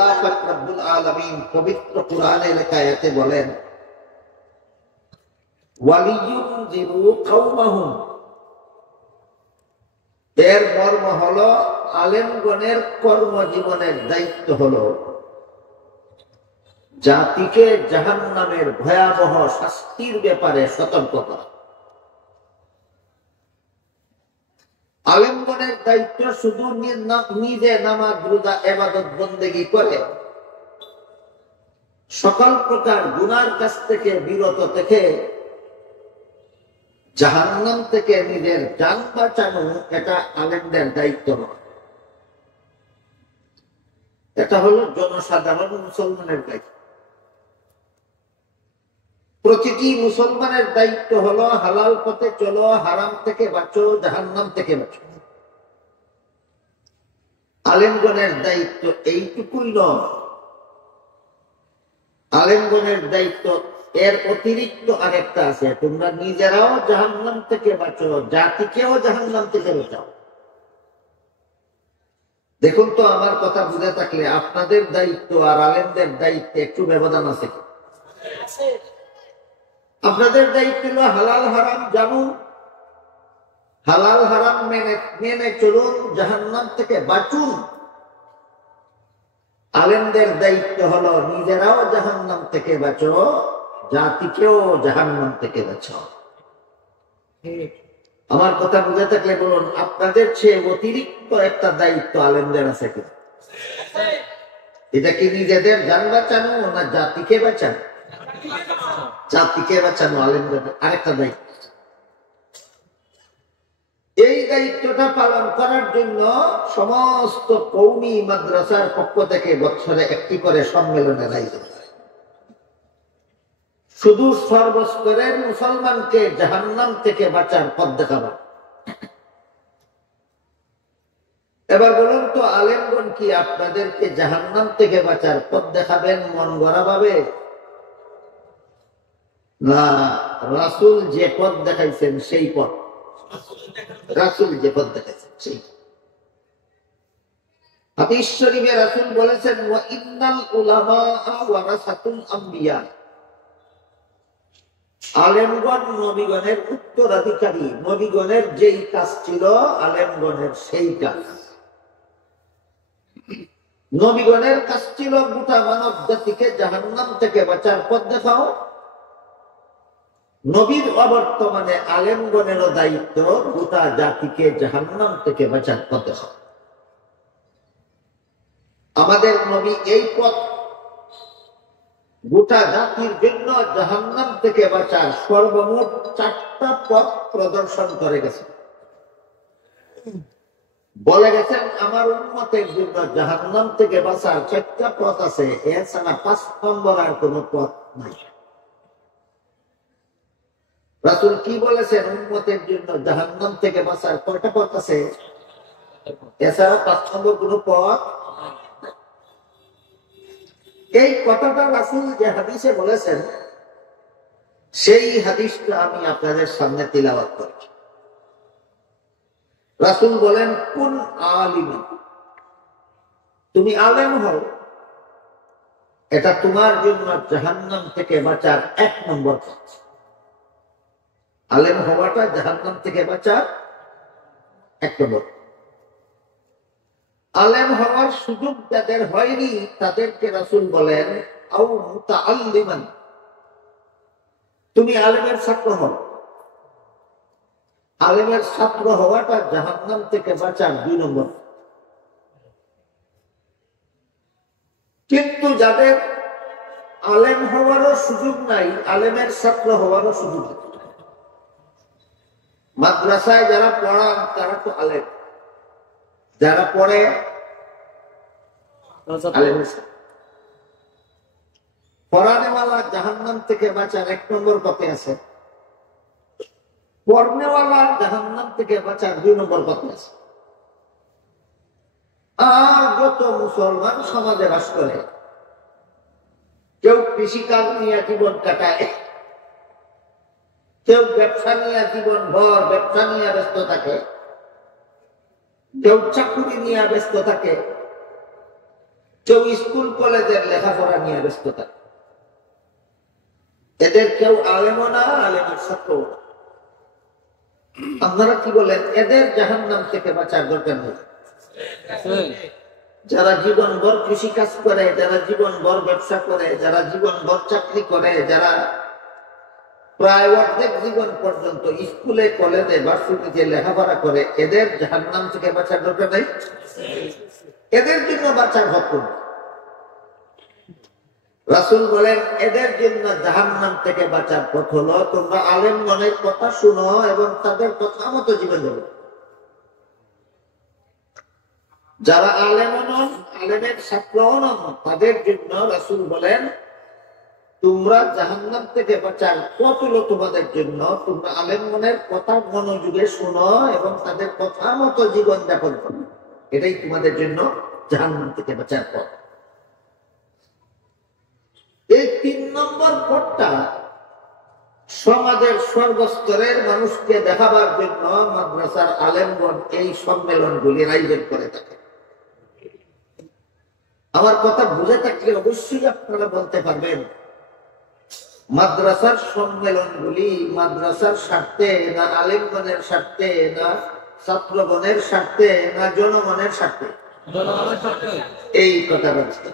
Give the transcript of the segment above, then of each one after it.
আল্লাহ পাক রব্বুল আলামিন পবিত্র কোরআনের এক আয়াতে বলেন, ওয়ালিয়ুনযিরু কওমাহুম, এর মর্ম হলো আলেমগণের কর্মজীবনের দায়িত্ব হলো জাতিকে জাহান্নামের ভয়াবহ শাস্তির ব্যাপারে সতর্ক করা। আলেমগণের দায়িত্ব শুধু নিজে নামাজ রোজা ইবাদত বন্দেগী করে সকল প্রকার গুনার কাছ থেকে বিরত থেকে জাহান্নাম থেকে নিজের জান বাঁচানো, এটা আলেমদের দায়িত্ব নয়। এটা হলো জনসাধারণ মুসলমানের দায়িত্ব। প্রতিটি মুসলমানের দায়িত্ব হলো হালাল পথে চলো, হারাম থেকে বাঁচো, জাহান্নাম থেকে বাঁচো। আলেমগণের দায়িত্ব এইটুকুই নয়, আলেমগণের দায়িত্ব এর অতিরিক্ত আরেকটা আছে, তোমরা নিজেরাও জাহান্নাম থেকে বাঁচো, জাতিকেও জাহান্নাম থেকে বাঁচাও। দেখুন তো, আমার কথা বুঝে থাকলে আপনাদের দায়িত্ব আর আলেমদের দায়িত্বে একটু ব্যবধান আছে কি? আপনাদের দায়িত্ব হলো হালাল হারাম জানুন, হালাল হারাম মেনে চলুন, জাহান্নাম থেকে বাঁচুন। আলেমদের দায়িত্ব হলো নিজেরাও জাহান্নাম থেকে বাঁচো, জাতিকেও জাহান্নাম থেকে বাঁচাও। আমার কথা বুঝে থাকলে বলুন, আপনাদের চেয়ে অতিরিক্ত একটা দায়িত্ব আলেমদের আছে কি? এটা কি নিজেদের জান বাঁচানো না জাতিকে বাঁচানো? জাতিকে বাঁচানো আলেমদের আরেকটা দায়িত্ব। এই দায়িত্বটা পালন করার জন্য সমস্ত কওমি মাদ্রাসার পক্ষ থেকে বছরে একটি করে সম্মেলনের আয়োজন হয়। শুধু সর্বস্তরের মুসলমানকে জাহান্নাম থেকে বাঁচার পথ দেখানো। এবার বলুন তো, আলেমগণ কি আপনাদেরকে জাহান্নাম থেকে বাঁচার পথ দেখাবেন মন গড়া ভাবে, না রাসূল যে পথ দেখাইছেন সেই পথ? রাসূল যে পথ দেখাইছেন সেই। হাদিস শরীফে রাসূল বলেছেন, ওয়া ইন্নাল উলামা ওয়ারাসাতুল আম্বিয়া, আলেমগণ নবীগণের উত্তরাধিকারী। নবীগণের যেই কাজ ছিল আলেমগণের সেই কাজ। নবীগণের কাজ ছিল গোটা মানব জাতিকে জাহান্নাম থেকে বাঁচার পথ দেখাও। নবীর অবর্তমানে আলেমগণেরও দায়িত্ব গোটা জাতিকে জাহান্নাম থেকে বাঁচার পথ দেখাও। আমাদের নবী এই পথ গোটা জাতির জন্য জাহান্নাম থেকে বাঁচার সর্বমোট 4টা পথ প্রদর্শন করে গেছেন। বলে গেছেন, আমার উম্মতের জন্য জাহান্নাম থেকে বাঁচার 4টা পথ আছে, এছাড়া 5 নম্বর আর কোন পথ নাই। রাসূল কি বলেছেন? উম্মতের জন্য জাহান্নাম থেকে বাঁচার কয়টা পথ আছে, এছাড়া 5 নম্বর কোন পথ। এই কথাটা রাসূল যে হাদিসে বলেছেন, সেই হাদিসটা আমি আপনাদের সামনে তিলাওয়াত করছি। রাসূল বলেন, কুন আলিমান, তুমি আলেম হও, এটা তোমার জন্য জাহান্নাম থেকে বাঁচার 1 নম্বর পথ। আলেম হওয়াটা জাহান্নাম থেকে বাঁচার 1 নম্বর। আলেম হওয়ার সুযোগ যাদের হয়নি তাদেরকে রাসূল বলেন, আও মুতাআল্লিমান, তুমি আলেমের ছাত্র হও। আলেমের ছাত্র হওয়াটা জাহান্নাম থেকে বাঁচার 2 নম্বর। কিন্তু যাদের আলেম হওয়ারও সুযোগ নাই, আলেমের ছাত্র হওয়ারও সুযোগ নেই। মাদ্রাসায় যারা পড়ান তারা তো আলেম, যারা পড়ে পড়ানেওয়ালা জাহান্নাম থেকে বাঁচার 1 নম্বর পথে আছে, পড়নেওয়ালা জাহান্নাম থেকে বাঁচার 2 নম্বর পথে আছে। আর যত মুসলমান সমাজে বাস করে, কেউ কৃষিকাজ নিয়ে জীবন কাটায়, কেউ ব্যবসা নিয়ে জীবন ভর ব্যবসা নিয়ে ব্যস্ত থাকে, কেউ চাকুরি নিয়ে ব্যস্ত থাকে, কেউ স্কুল কলেজের লেখাপড়া নিয়ে ব্যস্ত থাকে, এদের কেউ আলেমও না, আলেমের ছাত্রও না। আপনারা কি বলেন, এদের জাহান্নাম থেকে বাঁচার দরকার নেই? যারা জীবনভর কৃষি কাজ করে, যারা জীবনভর ব্যবসা করে, যারা জীবনভর চাকরি করে, যারা প্রায় অর্ধেক জীবন পর্যন্ত স্কুলে কলেজে ভার্সিটিতে লেখাপড়া করে, এদের জাহান্নাম থেকে বাঁচার দরকার নেই? এদের জন্য বাঁচার হক। রাসূল বলেন, এদের জন্য জাহান্নাম থেকে বাঁচার পথ হলো তোমরা আলেমগণের কথা শুনো এবং তাদের কথা মতো জীবন যাপন। যারা আলেম নন, আলেমের ছাত্রও নন, তাদের জন্য রাসূল বলেন তোমরা জাহান্নাম থেকে বাঁচার পথ হলো তোমাদের জন্য তোমরা আলেমগণের কথা মনোযোগে শুনো এবং তাদের কথা মতো জীবন যাপন করো। এটাই তোমাদের জন্য জাহান্নাম থেকে বাঁচার পথ। এই ৩ নম্বর পথটা সমাজের সর্বস্তরের মানুষকে দেখাবার জন্য মাদ্রাসার আলেমগণ এই সম্মেলনগুলির আয়োজন করে থাকে। আমার কথা বুঝে থাকলে অবশ্যই আপনারা বলতে পারবেন, মাদ্রাসার সম্মেলনগুলি মাদ্রাসার স্বার্থে না আলেমগণের স্বার্থে না ছাত্রগণের স্বার্থে না জনগণের স্বার্থে? এই কথা বলছে।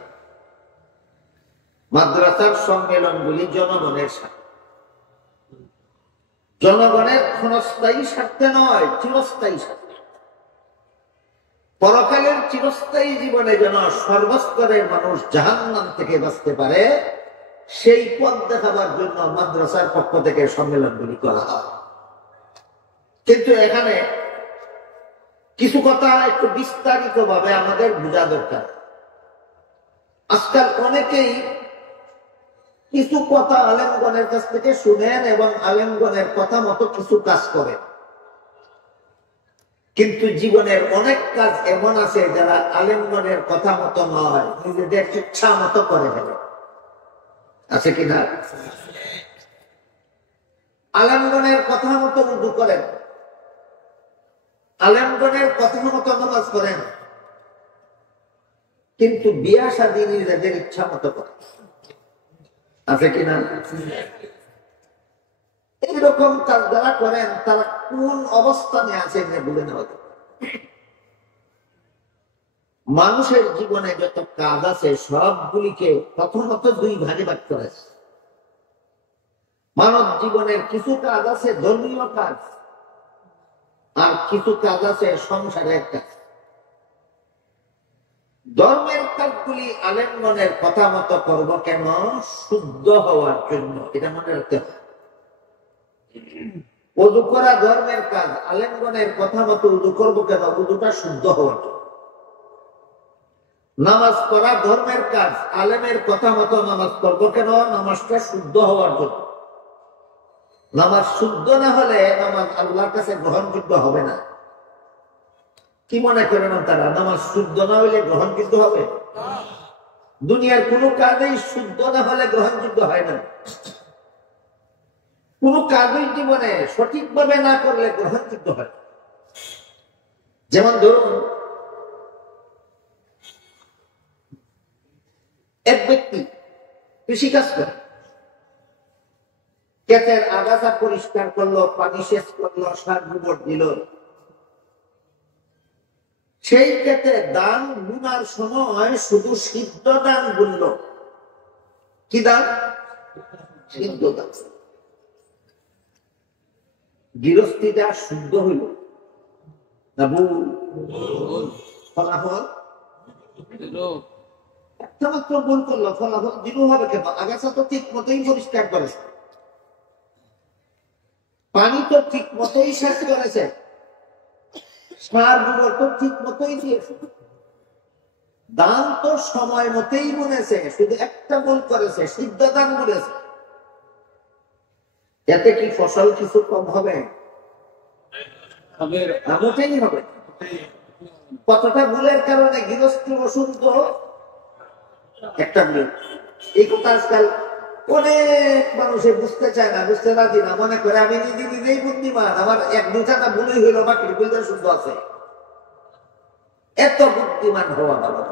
মাদ্রাসার সম্মেলনগুলি জনগণের স্বার্থে, জনগণের ক্ষণস্থায়ী স্বার্থে নয়, চিরস্থায়ী স্বার্থে। পরকালের চিরস্থায়ী জীবনে যেন সর্বস্তরের মানুষ জাহান্নাম থেকে বাঁচতে পারে, সেই পথ দেখাবার জন্য মাদ্রাসার পক্ষ থেকে সম্মেলনগুলি করা হয়। কিন্তু এখানে কিছু কথা একটু বিস্তারিত ভাবে আমাদের বোঝা দরকার। আজকাল অনেকেই কিছু কথা আলেমগণের কাছ থেকে শুনেন এবং আলেমগণের কথা মতো কিছু কাজ করেন, কিন্তু জীবনের অনেক কাজ এমন আছে যারা আলেমগণের কথা মতো নয়, নিজেদের ইচ্ছা মতো করে ফেলে। আছে কিনা? আলেমগণের কথা মতো উর্দু করেন, আলেমগণের কথা মতো নামাজ করেন, কিন্তু বিয়া শাদী নিজেদের ইচ্ছা মতো করে। আছে কিনা? এইরকম কাজ যারা করেন তারা কোন অবস্থানে আছে বলে নেওয়া যায়। মানুষের জীবনে যত কাজ আছে সবগুলিকে প্রথমত 2 ভাগে ভাগ করেছে। মানব জীবনের কিছু কাজ আছে ধর্মীয় কাজ, আর কিছু কাজ আছে সংসারের কাজ। ধর্মের কাজগুলি আলেমগণের কথা মতো করব কেন? শুদ্ধ হওয়ার জন্য। এটা মনে রাখতে হবে। ওযু করা ধর্মের কাজ, আলেমগণের কথা মতো ওযু করবো কেন? ওযুটা শুদ্ধ হওয়ার জন্য। নামাজ পড়া ধর্মের কাজ, আলেমের কথা মতো নামাজ পড়বো কেন? নামাজটা শুদ্ধ হওয়ার জন্য। নামাজ শুদ্ধ না হলে নামাজ আল্লাহর কাছে গ্রহণযোগ্য হবে না। কি মনে করেন তারা? নামাজ শুদ্ধ না হলে গ্রহণযোগ্য হবে? দুনিয়ার কোনো কাজেই শুদ্ধ না হলে গ্রহণযোগ্য হয় না। কোন কাজই জীবনে সঠিকভাবে না করলে গ্রহণযোগ্য হয়। যেমন ধরুন, এক ব্যক্তি কৃষিকাজ করে, ক্ষেতের আগাছা পরিষ্কার করলো, পানি সেচ করলো, সার গোবর দিল। সেই ক্ষেত্রে দান গুনার সময় শুধু সিদ্ধ দান গুনল। কি দান? সিদ্ধ দান। গৃহস্থিটা শুদ্ধ হইল না ভুল? ফলাফল একটা মাত্র ভুল করলো, ফলাফল দিল হবে কেন? আগাছা তো ঠিক মতোই পরিষ্কার করেছে, পানি তো ঠিক মতোই সেচ করেছে, সার গোবর তো ঠিক মতোই দিয়েছে, দান তো সময় মতেই গুনেছে, শুধু একটা ভুল করেছে, সিদ্ধ দান গুনেছে। এতে কি ফসল কিছু কম হবে? না, মোটেই হবে। কতটা ভুলের কারণে গৃহস্থ অশুদ্ধ? একটা ভুল। এই কথা আজকাল অনেক মানুষে বুঝতে চায় না, বুঝতে রাজি না। মনে করে আমি নিজেই বুদ্ধিমান, আমার 1-2টা ভুলই হইল, বাকি ভুলটা শুদ্ধ আছে। এত বুদ্ধিমান হওয়া ভালো।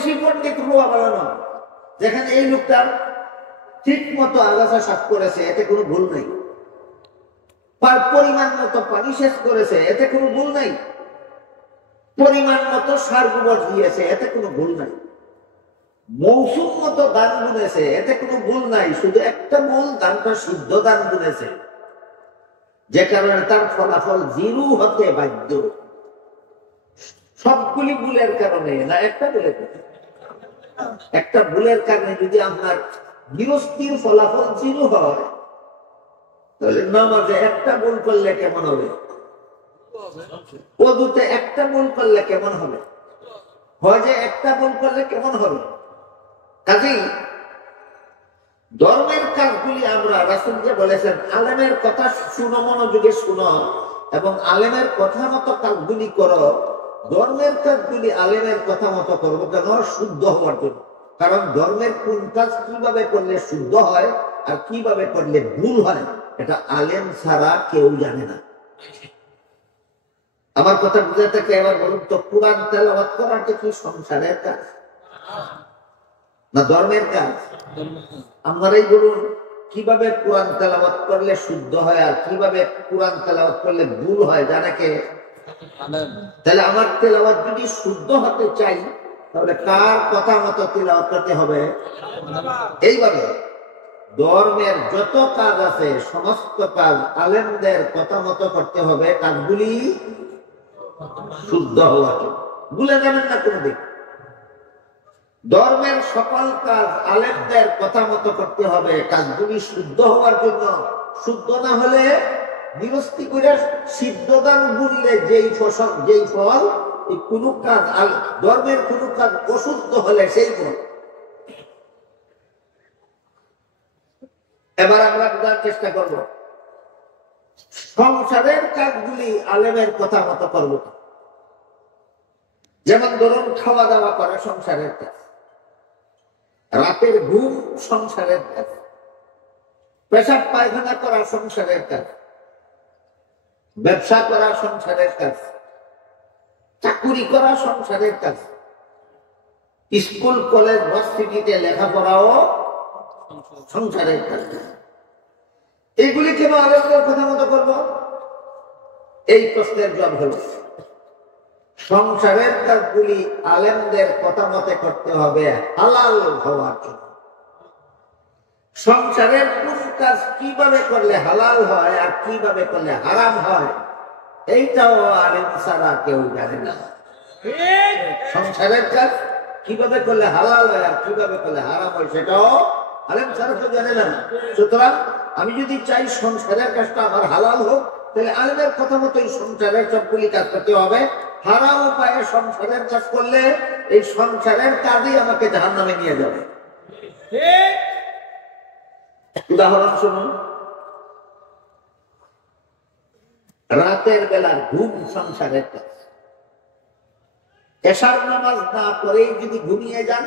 বেশি পণ্ডিত হওয়া ভালো না, যেখানে এই লোকটা ঠিক মতো আগাছা সাফ করেছে, এতে কোনো ভুল নাই, পরিমাণ মতো পানি শেষ করেছে, এতে কোনো ভুল নাই, পরিমাণ মতো সার গোবর দিয়েছে, এতে কোনো ভুল নাই, মৌসুম মতো দান বুনেছে, এতে কোনো ভুল নাই, শুধু একটা ভুল, দানটা শুদ্ধ দান বুনেছে, যে কারণে তার ফলাফল জিরো হতে বাধ্য। সবগুলি ভুলের কারণে না, একটা ভুলের কারণে। একটা ভুলের কারণে যদি আপনার গৃহস্থির ফলাফল জিরো হয়, তাহলে নামাজে একটা ভুল করলে কেমন হবে, ওযুতে একটা ভুল করলে কেমন হবে, হজে একটা ভুল করলে কেমন হবে। কাজেই ধর্মের কাজগুলি আমরা, রাসূল যে বলেছেন আলেমের কথা শুনো, মনোযোগে শুনো এবং আলেমের কথা মতো কাজগুলি করো। ধর্মের কাজগুলি আলেমের কথা মতো করবো কেন? শুদ্ধ হওয়ার জন্য। কারণ ধর্মের কোন কাজ কিভাবে করলে শুদ্ধ হয় আর কিভাবে করলে ভুল হয়, এটা আলেম ছাড়া কেউ জানে না। আমার কথা বুঝে থাকে, এবার বলুন তো, কোরআন তেলাওয়াত করাটা কি সংসারের কাজ না ধর্মের কাজ? আমারই বলুন, কিভাবে কোরআন তেলাওয়াত করলে শুদ্ধ হয় আর কিভাবে কোরআন তেলাওয়াত করলে ভুল হয় জানে কে? তাহলে আমার তেলাওয়াত যদি শুদ্ধ হতে চাই, তাহলে কার কথা মতো তেলাওয়াত করতে হবে? এইভাবে ধর্মের যত কাজ আছে সমস্ত কাজ আলেমদের কথা মতো করতে হবে, কাজগুলি শুদ্ধ হওয়া জন্য। ভুলে যাবেন না কোনদিন। ধর্মের সকল কাজ আলেমদের কথা মতো করতে হবে, কাজগুলি শুদ্ধ হওয়ার জন্য। শুদ্ধ না হলে নিরস্তি করে সিদ্ধদান বুনলে যেই ফসল, যেই ফল, কোন কাজ ধর্মের কোন কাজ অশুদ্ধ হলে সেই ফল। এবার আমরা বোঝার চেষ্টা করব, সংসারের কাজগুলি আলেমের কথা মতো করব। যেমন ধরুন, খাওয়া দাওয়া করা সংসারের কাজ, রাতের ঘুম সংসারের কাজ, পেশাব পায়খানা করা সংসারের কাজ, ব্যবসা করা সংসারের কাজ, চাকুরি করা সংসারের কাজ, স্কুল কলেজ ভার্সিটিতে লেখাপড়াও সংসারের কাজ। এইগুলি কেন আলেমদের কথা মতো করবো? এই প্রশ্নের জবাব হল, সংসারের কাজগুলি আলেমদের কথা মতে করতে হবে হালাল হওয়ার জন্য। সংসারের কোন কাজ কিভাবে করলে হালাল হয় আর কিভাবে করলে হারাম হয়, এইটাও আলেম ছাড়া কেউ জানে না। সংসারের কাজ কিভাবে করলে হালাল হয় আর কিভাবে করলে হারাম হয়, সেটাও আলেম ছাড়া কেউ জানে না। সুতরাং আমি যদি চাই সংসারের কাজটা আমার হালাল হোক, তাহলে আলেমের কথা মতো এই সংসারের সবগুলি কাজ করতে হবে। হারাম উপায়ে সংসারের কাজ করলে এই সংসারের কাজই আমাকে জাহান্নামে নিয়ে যাবে। উদাহরণ শুনুন, রাতের বেলা ঘুম সংসারের কাজ। এশার নামাজ না পড়েই যদি ঘুমিয়ে যান,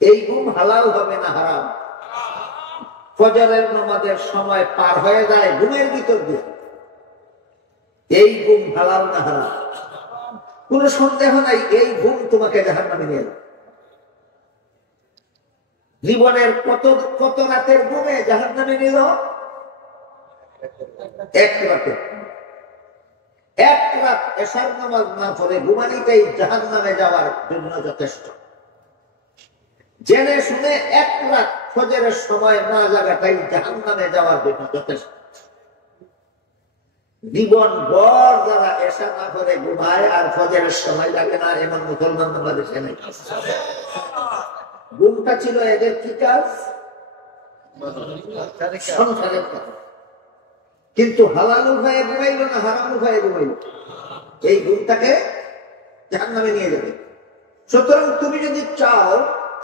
এই ঘুম হালাল হবে না হারাম? ফজরের নামাজের সময় পার হয়ে যায় ঘুমের ভিতর দিয়ে, এই ঘুম হালাল না হারাম? কোন সন্দেহ নাই, এই ঘুম তোমাকে জাহান্নামে নিয়ে যাবে। জীবনের কত রাতের ঘুমে জাহান্নামে নিল? এক রাতে। এক রাত এশার নামাজ না পড়ে ঘুমানিতেই জাহান্নামে যাওয়ার জন্য যথেষ্ট। জেনে শুনে এক রাত ফজরের সময় না জাগাটাই জাহান্নামে যাওয়ার জন্য যথেষ্ট। জীবন ভর যারা এশা না করে ঘুমায় আর ফজরের সময় লাগে না, এমন মুসলমান বাংলাদেশে নেই। ঘুমটা ছিল এদের কি কাজ? সংসারের কাজ। কিন্তু হালাল উপায়ে ঘুমাইল না হারাম উপায়ে ঘুমাইল, এই ঘুমটাকে জাহান্নামে নিয়ে যাবে। সুতরাং তুমি যদি চাও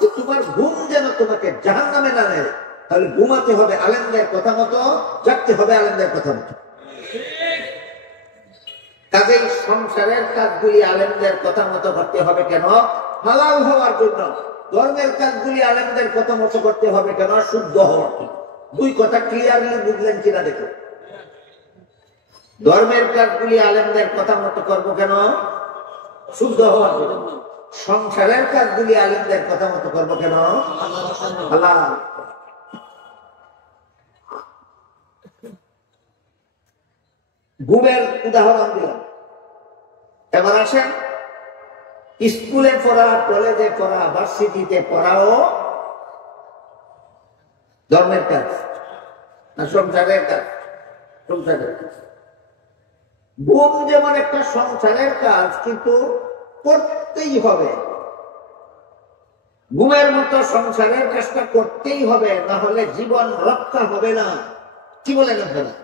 যে তোমার ঘুম যেন তোমাকে জাহান্নামে না নেয়, তাহলে ঘুমাতে হবে আলেমদের কথা মতো, জাগতে হবে আলেমদের কথা মতো। কাজেই সংসারের কাজগুলি আলেমদের কথা মতো করতে হবে কেন? হালাল হওয়ার জন্য। ধর্মের কাজগুলি আলেমদের কথা মতো করতে হবে কেন? শুদ্ধ হওয়ার জন্য। দুই কথা ক্লিয়ারলি বুঝলেন কিনা দেখো। ধর্মের কাজগুলি আলেমদের কথা মতো করবো কেন? শুদ্ধ হওয়ার জন্য। সংসারের কাজগুলি আলিমদের কথা মতো করবো কেন? আল্লাহ ঘুমের উদাহরণ দিলাম। এবার আসেন, স্কুলে পড়া, কলেজে পড়া, ভার্সিটিতে পড়াও ধর্মের কাজ না সংসারের কাজ? সংসারের কাজ। ঘুম যেমন একটা সংসারের কাজ, কিন্তু করতেই হবে। ঘুমের মতো সংসারের কাজটা করতেই হবে, না হলে জীবন রক্ষা হবে না। কি বলেন আপনারা?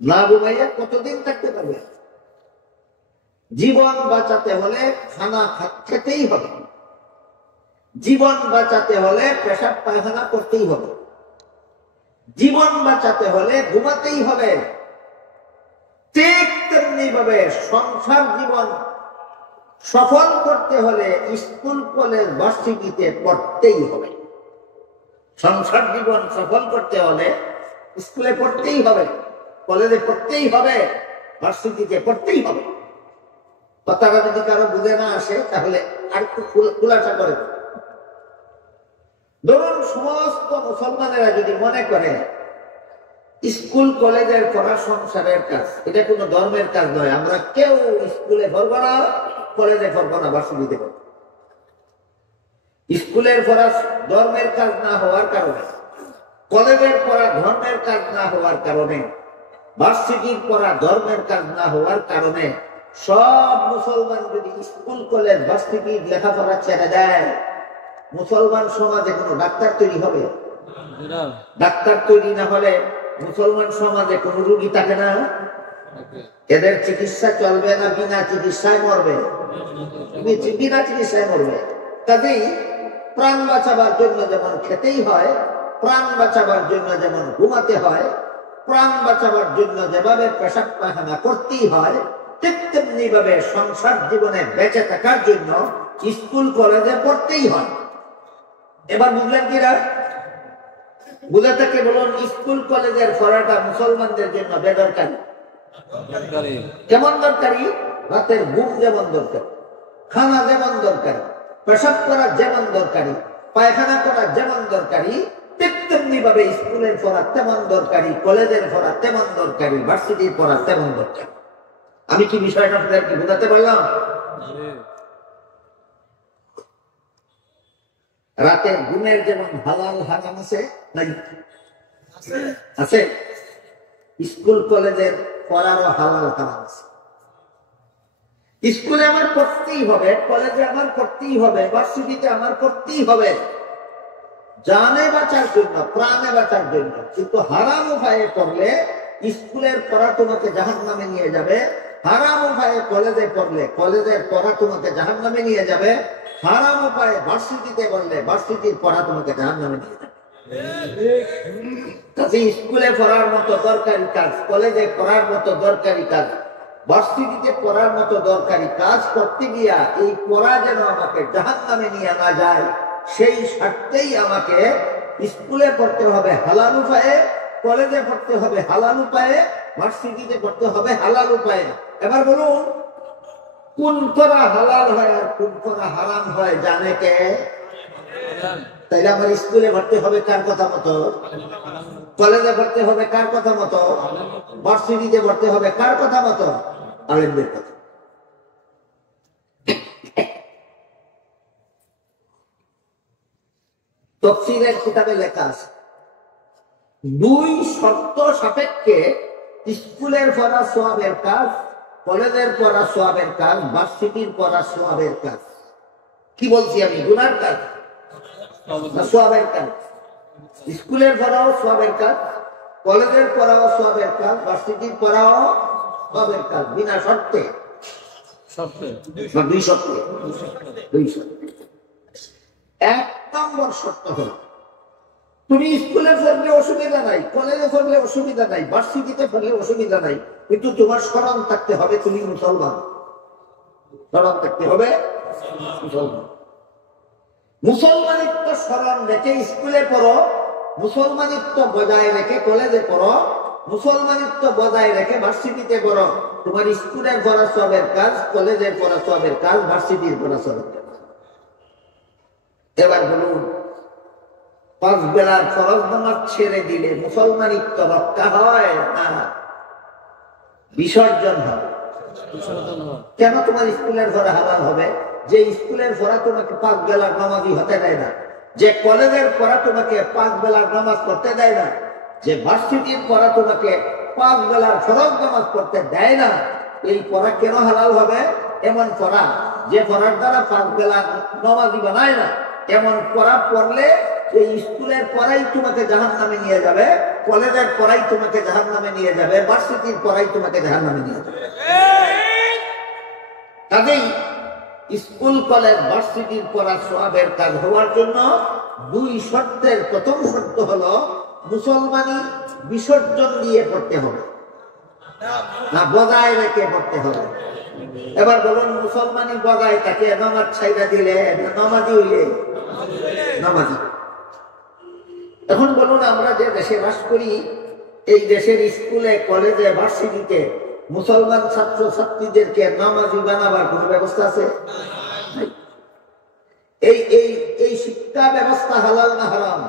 না ঘুমাইয়া কতদিন থাকতে পারবে? জীবন বাঁচাতে হলে খানা খেতেই হবে, জীবন বাঁচাতে হলে পেশাব পায়খানা করতেই হবে, জীবন বাঁচাতে হলে ঘুমাতেই হবে। ঠিক তেমনি ভাবে সংসার জীবন সফল করতে হলে স্কুল কলেজ ভার্সিটিতে পড়তেই হবে। সংসার জীবন সফল করতে হলে স্কুলে পড়তেই হবে, কলেজে পড়তেই হবে, ভার্সিটিতে পড়তেই হবে। কথাটা যদি কারো বুঝে না আসে তাহলে আর একটু খুলাসা করে। ধরুন সমস্ত মুসলমানেরা যদি মনে করে স্কুল কলেজের পড়া সংসারের কাজ, এটা কোনো ধর্মের কাজ নয়, আমরা কেউ স্কুলে পড়বো না, কলেজে পড়বো না, ভার্সিটিতে পড়বো। স্কুলের পড়া ধর্মের কাজ না হওয়ার কারণে, কলেজের পড়া ধর্মের কাজ না হওয়ার কারণে, ভার্সিটির পড়া ধর্মের কাজ না হওয়ার কারণে সব মুসলমান যদি স্কুল কলেজ ভার্সিটির লেখাপড়া ছেড়ে দেয়, মুসলমান সমাজে কোনো ডাক্তার তৈরি হবে? ডাক্তার তৈরি না হলে মুসলমান সমাজে কোনো রোগী থাকে না। এদের চিকিৎসা চলবে না, বিনা চিকিৎসায় মরবে, বিনা চিকিৎসায় মরবে। কাজেই প্রাণ বাঁচাবার জন্য যেমন খেতেই হয়, প্রাণ বাঁচাবার জন্য যেমন ঘুমাতে হয়, প্রাণ বাঁচাবার জন্য যেভাবে পেশাব পায়খানা করতেই হয়, ঠিক তেমনি ভাবে সংসার জীবনে বেঁচে থাকার জন্য স্কুল কলেজে পড়তেই হয়। এবার বুঝলেন কিনা? বুঝে থাকে বলুন, স্কুল কলেজের পড়াটা মুসলমানদের জন্য বেদরকারি। কেমন দরকারি? রাতের ঘুম যেমন দরকারি, খানা যেমন দরকারি, পেশাব করা যেমন দরকারি, পায়খানা করা যেমন দরকারি, ঠিক তেমনি ভাবে স্কুলের পড়া তেমন দরকারি, কলেজের পড়া তেমন দরকারি, ভার্সিটির পড়া তেমন দরকারি। আমি কি বিষয়টা আপনাদেরকে বোঝাতে পারলাম? রাতের ঘুমের যেমন হালাল হারাম আছে, নাই আছে, স্কুল কলেজের পড়ারও হালাল হারাম আছে। স্কুলে আমার পড়তেই হবে, কলেজে আমার পড়তেই হবে, ভার্সিটিতে আমার পড়তেই হবে, জানে বাঁচার জন্য, প্রাণে বাঁচার জন্য। কিন্তু হারাম উপায়ে পড়লে স্কুলের পড়া তোমাকে জাহান্নামে নিয়ে যাবে, হারাম উপায়ে কলেজে পড়লে কলেজের পড়া তোমাকে জাহান্নামে নিয়ে যাবে, হারাম উপায়ে ভার্সিটিতে পড়লে ভার্সিটির পড়া তোমাকে জাহান্নামে নিয়ে যাবে। কাজে স্কুলে পড়ার মতো দরকারি কাজ, কলেজে পড়ার মতো দরকারি কাজ, ভার্সিটিতে পড়ার মতো দরকারি কাজ করতে গিয়া এই পড়া যেন আমাকে জাহান্নামে নিয়ে না যায়, সেই স্বার্থেই আমাকে স্কুলে পড়তে হবে হালাল উপায়ে, কলেজে পড়তে হবে হালাল উপায়ে, ভার্সিটিতে পড়তে হবে হালাল উপায়ে। এবার বলুন, কোন পড়া হালাল হয় আর কোন পড়া হারাম হয় জানে কে? তাইলে আমার স্কুলে ভর্তি হবে কার কথা মতো? কলেজে ভর্তি হবে কার কথা মতো? ভার্সিটিতে ভর্তি হবে কার কথা মতো? আলেমদের কথা। তাফসীরের কিতাবে লেখা আছে, দুই শর্ত সাপেক্ষে স্কুলের পড়া সওয়াবের কাজ, কলেজের পড়া সওয়াবের কাজ, ভার্সিটির পড়া সওয়াবের কাজ। কি বলছি আমি? গুনার কাজ না সওয়াবের কাজ? স্কুলের পড়াও সওয়াবের কাজ, কলেজের পড়াও সওয়াবের কাজ, ভার্সিটির পড়াও সওয়াবের কাজ, বিনা শর্তে। দুই শর্তে। এক নম্বর শর্ত হল, তুমি স্কুলে পড়লে অসুবিধা নাই, কলেজে পড়লে অসুবিধা নাই, ভার্সিটিতে পড়লে অসুবিধা নাই, কিন্তু তোমার স্মরণ থাকতে হবে তুমি মুসলমান। স্মরণ থাকতে হবে মুসলমান। মুসলমানিত্ব স্মরণ রেখে স্কুলে পড়ো, মুসলমানিত্ব বজায় রেখে কলেজে পড়ো, মুসলমানিত্ব বজায় রেখে ভার্সিটিতে পড়ো, তোমার স্কুলের পড়া সবের কাজ, কলেজের পড়া সবের কাজ, ভার্সিটির পড়া সবের কাজ। এবার বলুন, 5 বেলার ফরজ নামাজ ছেড়ে দিলে মুসলমানিত্ব রক্ষা হয় না বিসর্জন হয়? কেন তোমার স্কুলের পড়া হালাল হবে? যে স্কুলের পড়া তোমাকে 5 বেলার নামাজই হতে দেয় না, যে কলেজের পড়া তোমাকে 5 বেলার নামাজ পড়তে দেয় না, যে ভার্সিটির পড়া তোমাকে 5 বেলার ফরজ নামাজ পড়তে দেয় না, এই পড়া কেন হালাল হবে? এমন পড়া যে পড়ার দ্বারা 5 বেলার নামাজই বানায় না, এমন পড়া পড়লে এই স্কুলের পড়াই তোমাকে জাহান্নামে নিয়ে যাবে, কলেজের পড়াই তোমাকে জাহান্নামে নিয়ে যাবে, ভার্সিটির পড়াই তোমাকে জাহান্নামে নিয়ে যাবে। কাজেই স্কুল, কলেজ, ভার্সিটির পড়া সওয়াবের কাজ হওয়ার জন্য 2 শর্তের প্রথম শর্ত হলো মুসলমানি বিসর্জন দিয়ে পড়তে হবে, না বজায় রেখে পড়তে হবে। এবার বলুন, মুসলমানি বজায় থাকে নামাজ ছাইড়া দিলে নামাজি হইলে? নামাজি। এখন বলুন, আমরা যে দেশে বাস করি, এই দেশের স্কুলে, কলেজে, ভার্সিটিতে মুসলমান ছাত্র ছাত্রীদেরকে নামাজি বানাবার কোন ব্যবস্থা আছে? এই শিক্ষা ব্যবস্থা হালাল না হারাম?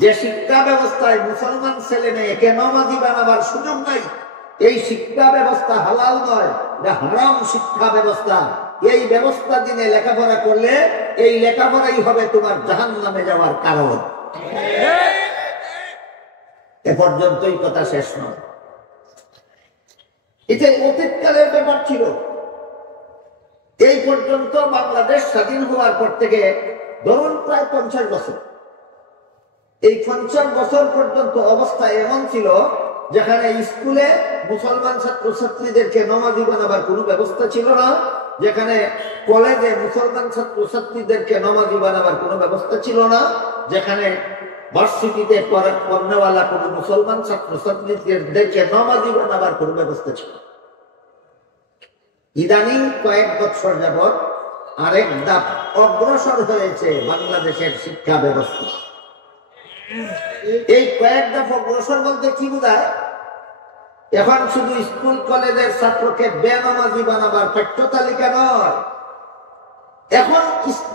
যে শিক্ষা ব্যবস্থায় মুসলমান ছেলে মেয়েকে নামাজি বানাবার সুযোগ নাই, এই শিক্ষা ব্যবস্থা হালাল নয়, এটা হারাম শিক্ষা ব্যবস্থা। এই ব্যবস্থা দিনে লেখাপড়া করলে এই লেখাপড়াই হবে তোমার জাহান্নামে যাওয়ার কারণ। এ পর্যন্তই কথা শেষ নয়। এটা অতীতকালের ব্যাপার ছিল। এই পর্যন্ত বাংলাদেশ স্বাধীন হওয়ার পর থেকে ধরুন প্রায় 50 বছর, এই 50 বছর পর্যন্ত অবস্থা এমন ছিল যেখানে স্কুলে মুসলমান ছাত্র ছাত্রীদেরকে নামাজি বানাবার কোনো ব্যবস্থা ছিল না, যেখানে কলেজে মুসলমান ছাত্র ছাত্রীদেরকে নামাজি বানাবার কোনো ব্যবস্থা ছিল না, যেখানে ভার্সিটিতে পড়নেওয়ালা কোনো মুসলমান ছাত্র ছাত্রীদেরকে নামাজি বানাবার কোনো ব্যবস্থা ছিল। ইদানিং কয়েক বছর যাবৎ আরেক ধাপ অগ্রসর হয়েছে বাংলাদেশের শিক্ষা ব্যবস্থা। এই কয়েক ধাপ অগ্রসর বলতে কি বোঝায়? এখন শুধু স্কুল কলেজের ছাত্রকে বেনামাজি বানাবার পাঠ্য তালিকা নয়, এখন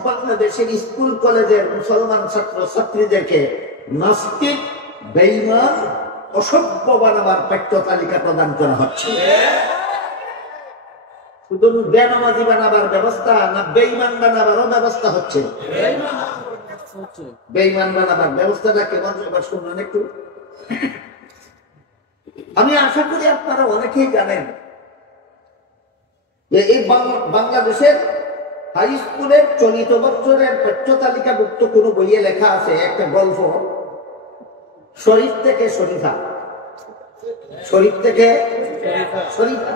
বাংলাদেশের স্কুল কলেজের মুসলমান ছাত্র ছাত্রীদেরকে নাস্তিক, বেঈমান, অসভ্য বানাবার পাঠ্য তালিকা প্রদান করা হচ্ছে। শুধু বেনামাজি বানাবার ব্যবস্থা না, বেঈমান বানাবারও ব্যবস্থা হচ্ছে। বেঈমান বানাবার ব্যবস্থাটা কেমন এবার শুনুন একটু। আমি আশা করি আপনারা অনেকেই জানেন যে এই বাংলাদেশের হাই স্কুলের চলিত বছরের পাঠ্য তালিকাভুক্ত কোন বইয়ে লেখা আছে একটা গল্প, শরীফ থেকে শরীফা। শরীফ থেকে শরীফা।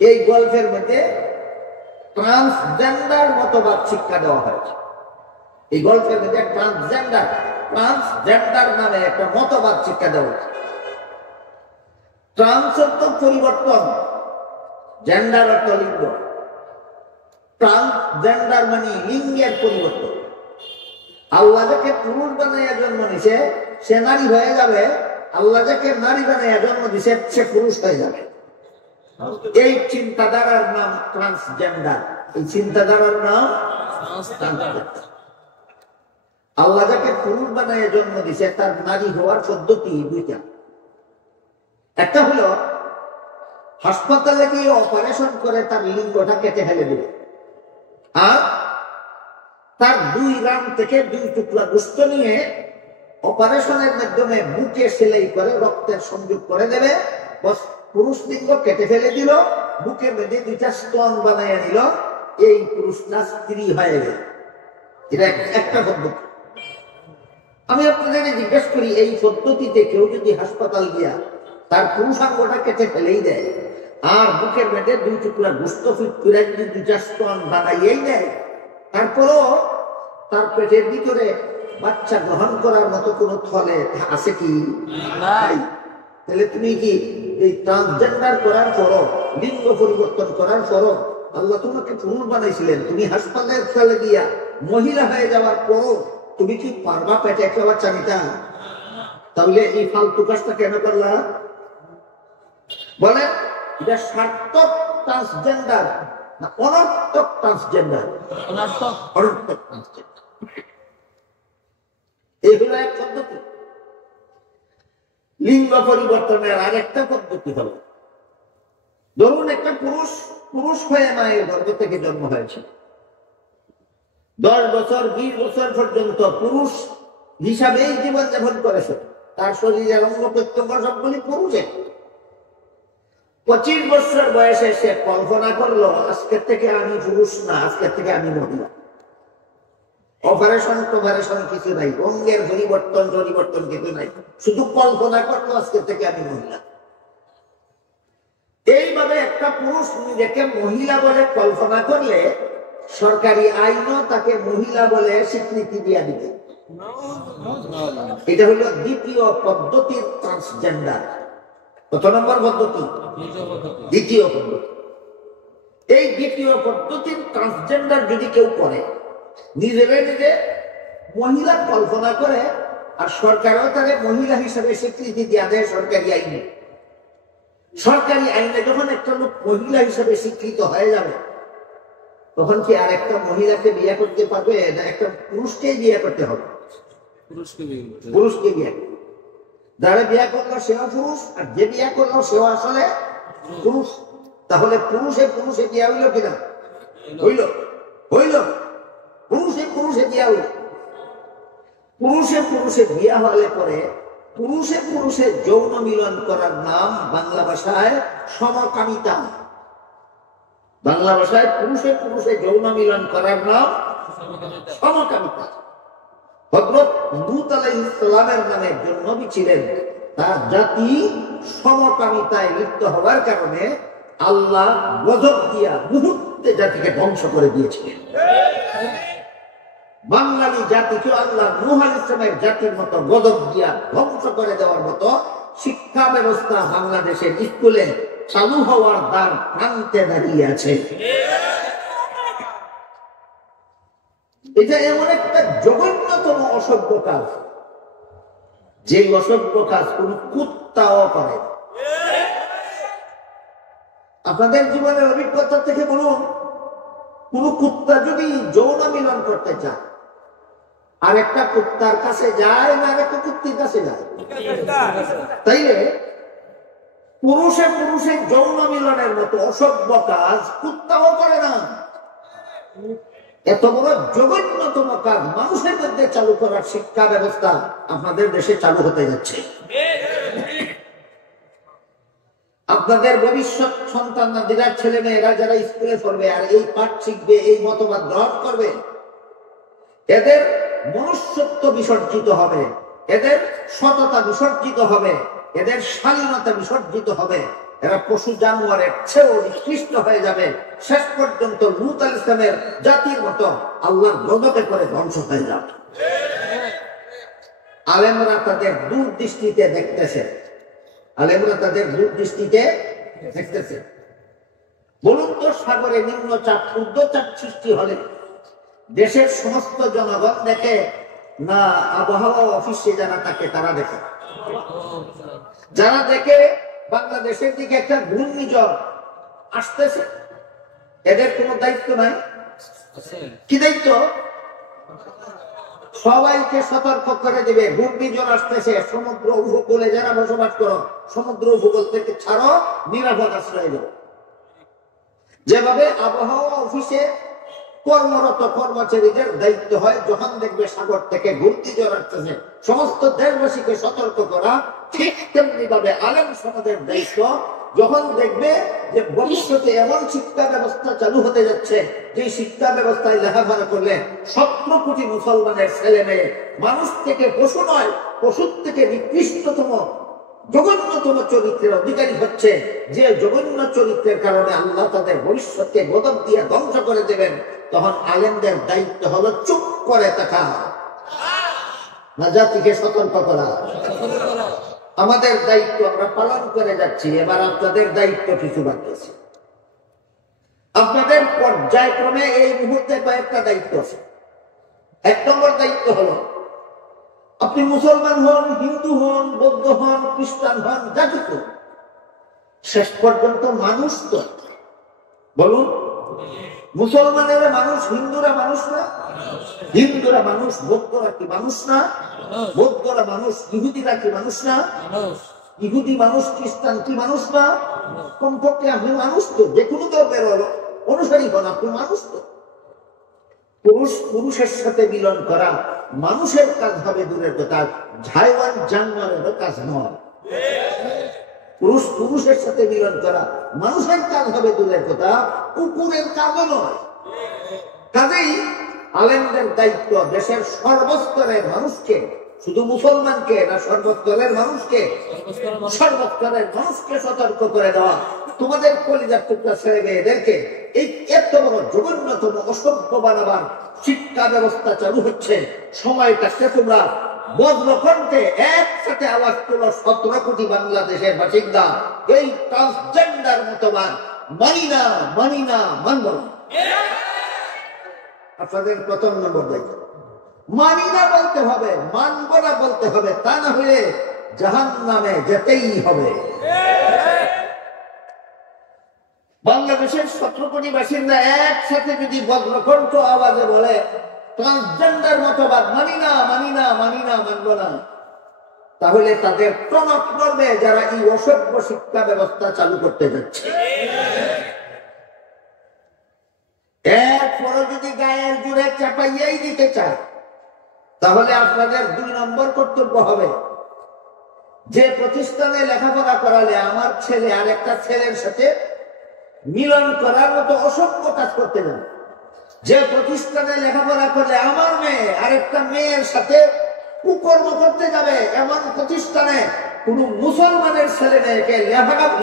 এই গল্পের মধ্যে ট্রান্সজেন্ডার মতবাদ শিক্ষা দেওয়া হয়েছে। এই গল্পের মধ্যে ট্রান্সজেন্ডার নামে একটা মতবাদ শিক্ষা দেওয়া হয়েছে। ট্রান্স অর্থ পরিবর্তন, জেন্ডার অর্থ লিঙ্গ। ট্রান্সজেন্ডার মানে লিঙ্গের পরিবর্তন। আল্লাহ যাকে পুরুষ বানাইয়া জন্ম নিছে সে নারী হয়ে যাবে, আল্লাহ যাকে নারী বানাইয়া জন্ম দিছে সে পুরুষ হয়ে যাবে। এই চিন্তাধারার নাম ট্রান্সজেন্ডার। এই চিন্তাধারার নাম আল্লাহ যাকে পুরুষ বানাইয়া জন্ম দিছে তার নারী হওয়ার পদ্ধতি দুইটা। একটা হলো হাসপাতালে গিয়ে অপারেশন করে তার লিঙ্গটা কেটে ফেলে দিবে, আর তার 2 রান থেকে 2 টুকরা গোশত নিয়ে অপারেশনের মাধ্যমে বুকে সেলাই করে রক্তের সংযোগ করে দেবে। পুরুষ লিঙ্গ কেটে ফেলে দিল, বুকের মধ্যে 2টা স্তন বানাইয়া নিল, এই পুরুষটা স্ত্রী হয়ে গেল। এটা একটা পদ্ধতি। আমি আপনাদের জিজ্ঞেস করি, এই পদ্ধতিতে কেউ যদি হাসপাতাল গিয়া তার পুরুষাঙ্গটা কেটে ফেলেই দেয় আর বুকের মধ্যে 2 টুকরা গোশত ফিট করে যদি 2টা স্তন বানাইয়াই দেয়, তারপরও তার পেটের ভিতরে বাচ্চা গ্রহণ করার মতো কোন থলে আছে কি? নাই। তাহলে তুমি কি এই ট্রান্সজেন্ডার করার পরও, লিঙ্গ পরিবর্তন করার পরও আল্লাহ তোমাকে পুরুষ বানাইছিলেন, তুমি হাসপাতালে গিয়া মহিলা হয়ে যাওয়ার পরও তুমি কি পারবা পেটে একটা বাচ্চা নিতে? তাহলে এই ফালতু কাজটা কেন করলা? বলেন এটা সার্থক ট্রান্সজেন্ডার না অনর্থক ট্রান্সজেন্ডার? অনর্থক ট্রান্সজেন্ডার। এগুলো এক পদ্ধতি। লিঙ্গ পরিবর্তনের আরেকটা পদ্ধতি হলো, ধরুন একটা পুরুষ হয়ে মায়ের গর্ভ থেকে জন্ম হয়েছে, 10 বছর 20 বছর পর্যন্ত পুরুষ হিসাবেই জীবনযাপন করেছে, তার শরীরের অঙ্গ প্রত্যঙ্গ সবগুলি পুরুষের। 25 বছর বয়সে সে কল্পনা করলো আজকের থেকে আমি পুরুষ না, আজকের থেকে আমি মহিলা। অপারেশন কিছু নাই, অঙ্গের পরিবর্তন কিছু নাই, শুধু কল্পনা করলো আজকের থেকে আমি মহিলা। এইভাবে একটা পুরুষ নিজেকে মহিলা বলে কল্পনা করলে সরকারি আইনও তাকে মহিলা বলে স্বীকৃতি দিয়ে দিবে। এটা হলো দ্বিতীয় পদ্ধতির ট্রান্সজেন্ডার। কত নম্বর পদ্ধতি? দ্বিতীয় পদ্ধতি। এই দ্বিতীয় পদ্ধতির ট্রান্সজেন্ডার যদি কেউ করে, নিজে মহিলা কল্পনা করে, আর সরকারও তাকে মহিলা হিসেবে স্বীকৃতি দেওয়া দেয় সরকারি আইনে। সরকারি আইনে যখন একটা লোক মহিলা হিসেবে স্বীকৃত হয়ে যাবে, তখন কি আর একটা মহিলাকে বিয়ে করতে পারবে না একটা পুরুষকে বিয়ে করতে হবে? পুরুষকে বিয়ে। যারা বিয়ে করলো সেও পুরুষ, আর যে বিয়ে করলো সেও আসলে পুরুষ। তাহলে পুরুষে বিয়ে হইল কিনা? হইল। পুরুষে বিয়ে হইল। পুরুষে বিয়ে হলে পরে পুরুষে যৌন মিলন করার নাম বাংলা ভাষায় সমকামিতা। বাংলা ভাষায় পুরুষে যৌন মিলন করার নাম সমকামিতা। হযরত লূত আলাইহিস সালামের নামে নবী ছিলেন, তার জাতি সমকামিতায় লিপ্ত হওয়ার কারণে আল্লাহ গজব দিয়া মুহূর্তে জাতিকে ধ্বংস করে দিয়েছিলেন। বাঙালি জাতিকে আল্লাহ নূহ আলাইহিস সালামের জাতির মতো গজব দিয়া ধ্বংস করে দেওয়ার মতো শিক্ষা ব্যবস্থা বাংলাদেশের স্কুলে চালু হওয়ার দ্বার প্রান্তে দাঁড়িয়ে আছে। এটা এমন একটা জঘন্যতম অসভ্য কাজ, যে অসভ্য কাজ কোন কুত্তাও করে। আপনাদের জীবনের অভিজ্ঞতা থেকে বলুন, কোন কুত্তা যদি যৌন মিলন করতে চায় আর একটা কুত্তার কাছে যায় না আরেকটা কুত্তির কাছে যায়? তাইলে পুরুষে যৌন মিলনের মতো অসভ্য কাজ কুত্তাও করে না। এত বড় জঘন্যতম কাজ মানুষের মধ্যে চালু করার শিক্ষা ব্যবস্থা আপনাদের দেশে চালু হতে যাচ্ছে। আপনাদের ভবিষ্যৎ সন্তানরা, ছেলে মেয়েরা যারা স্কুলে পড়বে আর এই পাঠ শিখবে, এই মতবাদ গ্রহণ করবে, এদের মনুষ্যত্ব বিসর্জিত হবে, এদের সততা বিসর্জিত হবে, এদের শালীনতা বিসর্জিত হবে। এরা পশু জানোয়ারের চেয়েও নিকৃষ্ট হয়ে যাবে। শেষ পর্যন্ত লূত আলাইহিস সালামের জাতির মতো আল্লাহর গজবে করে ধ্বংস হয়ে যাবে। আলেমরা তাদের দূরদৃষ্টিতে দেখতেছে। বলুন তো, সাগরে নিম্নচাপ ঊর্ধ্বচাপ সৃষ্টি হলে দেশের সমস্ত জনগণ দেখে না আবহাওয়া অফিসে যারা থাকে তারা দেখে? যারা দেখে বাংলাদেশের দিকে একটা ঘূর্ণিঝড় আসতেছে, এদের কোনো দায়িত্ব নাই? কি দায়িত্ব? সবাইকে সতর্ক করে দিবে ঘূর্ণিঝড় আসতেছে, সমুদ্র উপকূলে যারা বসবাস করো সমুদ্র উপকূল থেকে ছাড়ো, নিরাপদ আশ্রয় দেবো। যেভাবে আবহাওয়া অফিসে কর্মরত কর্মচারীদের দায়িত্ব হয় যখন দেখবে সাগর থেকে ঘূর্ণিঝড় আসতেছে সমস্ত দেশবাসীকে সতর্ক করা, ঠিক তেমনি ভাবে আলেম সমাজের দায়িত্ব যখন দেখবে যে ভবিষ্যতে এমন শিক্ষা ব্যবস্থা চালু হতে যাচ্ছে যে শিক্ষা ব্যবস্থায় লেখাপড়া করলে 17 কোটি মুসলমানের ছেলে মেয়ে মানুষ থেকে পশু নয়, পশুর থেকে নিকৃষ্টতম জঘন্যতম চরিত্রের অধিকারী হচ্ছে, যে জঘন্য চরিত্রের কারণে আল্লাহ তাদের ভবিষ্যৎকে গজব দিয়ে ধ্বংস করে দেবেন, তখন আলেমদের দায়িত্ব হলো চুপ করে থাকা, না জাতিকে সতর্ক করা। আমাদের দায়িত্ব আমরা পালন করে যাচ্ছি, এবার আপনাদের দায়িত্ব কিছু বাকি আছে। আপনাদের পর্যায়ক্রমে এই মুহূর্তে কয়েকটা দায়িত্ব আছে। 1 নম্বর দায়িত্ব হলো আপনি মুসলমান হন, হিন্দু হন, বৌদ্ধ হন, খ্রিস্টান হন, যা কিছু, শেষ পর্যন্ত মানুষ তো। বলুন, মুসলমানেরা মানুষ, হিন্দুরা মানুষ না? হিন্দুরা মানুষ, বৌদ্ধরা কি মানুষ না? বৌদ্ধরা মানুষ, ইহুদিরা কি মানুষ না? ইহুদি মানুষ, খ্রিস্টান কি মানুষ না? কমপক্ষে আপনি মানুষ তো, যে কোনো ধর্মের অনুসারী হন, আপনি মানুষ তো। পুরুষ পুরুষের সাথে মিলন করা মানুষের কাজ হবে দূরের কথা, হাইওয়ান জানোয়ারেরও কাজ নয়। পুরুষ পুরুষের সাথে মিলন করা মানুষের কাজ হবে দূরের কথা, কুকুরের কাজও নয়। কাজেই আলেমদের দায়িত্ব দেশের সর্বস্তরের মানুষকে, শুধু মুসলমানকে না, সর্বস্তরের মানুষকে, সর্বস্তরের মানুষকে সতর্ক করে দেওয়া। তোমাদের কলিজার টুকরা ছেলে মেয়েদেরকে এই এত বড় জঘন্যতম অসভ্য বানাবার শিক্ষা ব্যবস্থা চালু হচ্ছে, সময়টাকে তোমরা বজ্রকণ্ঠে একসাথে আওয়াজ তোলো। 17 কোটি বাংলাদেশের বাসিন্দা এই ট্রান্সজেন্ডার মতবাদ মানি না, মানি না, মানব না। আপনাদের প্রথম নম্বর দায়িত্ব, মানি না বলতে হবে, মানব না বলতে হবে, তা না হলে জাহান্নামে যেতেই হবে। বাংলাদেশের 17 কোটি বাসিন্দা একসাথে যদি বজ্রকণ্ঠ আওয়াজে বলে ট্রান্সজেন্ডার মতবাদ মানি না, মানি না, মানি না, মানব না, তাহলে তাদের টনক নড়বে যারা এই অসভ্য শিক্ষা ব্যবস্থা চালু করতে যাচ্ছে। এরপরে যদি গায়ের জুড়ে চাপাইয়াই দিতে চায়, তাহলে আপনাদের 2 নম্বর কর্তব্য হবে, যে প্রতিষ্ঠানে লেখাপড়া করালে আমার ছেলে আর একটা ছেলের সাথে মিলন করার মতো অসভ্য কাজ করতে যাবে, যে প্রতিষ্ঠানে লেখাপড়া করলে আমার মেয়ে আরেকটা মেয়ের সাথে কুকর্ম করতে যাবে, এমন প্রতিষ্ঠানে কোন মুসলমানের ছেলে মেয়েকে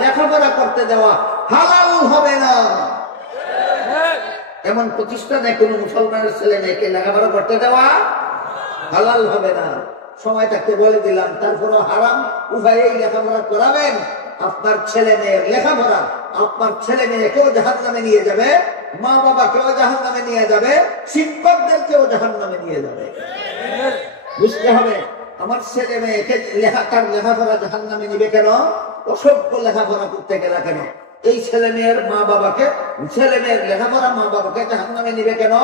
লেখাপড়া করতে দেওয়া হালাল হবে না। এমন প্রতিষ্ঠানে কোন মুসলমানের ছেলে মেয়েকে লেখাপড়া করতে দেওয়া হালাল হবে না। সময় থাকতে বলে দিলাম, তারপরে হারাম উভয়েই লেখাপড়া করাবেন। আপনার ছেলে মেয়ের লেখাপড়া আপনার ছেলে মেয়েকেও জাহান্নামে নিয়ে যাবে, মা বাবাকেও জাহান্নামে নিয়ে যাবে, শিক্ষকদেরকেও জাহান্নামে নিয়ে যাবে। বুঝতে হবে, আমার ছেলে মেয়েকে লেখাপড়া জাহান্নামে নিবে কেন? অসভ্য লেখাপড়া করতে গেলে কেন? এই ছেলে মেয়ের মা বাবাকে, ছেলে মেয়ের লেখাপড়া মা বাবাকে জাহান্নামে নিবে কেন?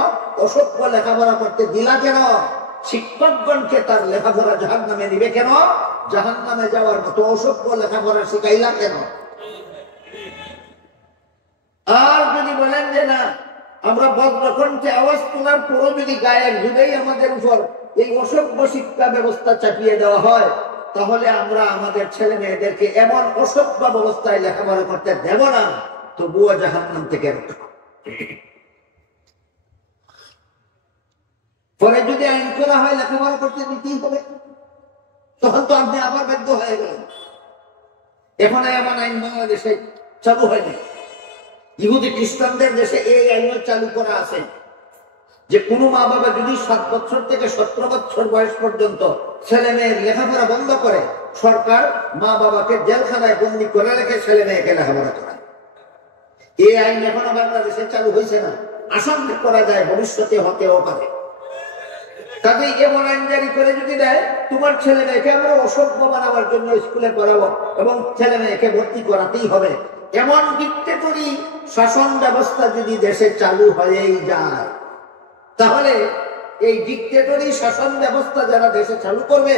অসভ্য লেখাপড়া করতে দিলা কেন? শিক্ষকগণকে তার লেখাপড়া জাহান্নামে নিবে কেন? জাহান্নামে যাওয়ার মতো অসভ্য লেখাপড়া শিখাইলা কেন? আর যদি বলেন যে না, আমরা বজ্রকণ্ঠে আওয়াজ তোলার পরও যদি গায়ের জুড়েই আমাদের উপর এই অসভ্য শিক্ষা ব্যবস্থা চাপিয়ে দেওয়া হয়, তাহলে আমরা আমাদের ছেলে মেয়েদেরকে এমন অসভ্য ব্যবস্থায় লেখাপড়া করতে দেব না, তবুও জাহান্নাম থেকে রক্ষা। পরে যদি আইন করা হয় লেখাপড়া করতে দিতেই হবে, তখন তো আপনি আবার বাধ্য হয়ে গেলেন। এখন এমন আইন বাংলাদেশে চালু হয়নি। ইহুদি খ্রিস্টানদের দেশে এই আইন চালু করা আছে যে কোনো মা বাবা যদি 7 বছর থেকে 17 বছর বয়স পর্যন্ত ছেলে মেয়ের লেখাপড়া বন্ধ করে, সরকার মা বাবাকে জেলখানায় বন্দী করে রেখে ছেলে মেয়েকে লেখাপড়া করায়। এই আইন এখনো বাংলাদেশে চালু হয়েছে না, আশঙ্কা করা যায় ভবিষ্যতে হতেও পারে। তাকে এমন আইন জারি করে যদি দেয়, তোমার ছেলে মেয়েকে আমরা অসভ্য বানাবার জন্য স্কুলে পড়াবো এবং ছেলে মেয়েকে ভর্তি করাতেই হবে, এমন ডিক্টেটরি শাসন ব্যবস্থা যদি দেশে চালু হয়েই যায়, তাহলে এই ডিক্টেটরি শাসন ব্যবস্থা যারা দেশে চালু করবে,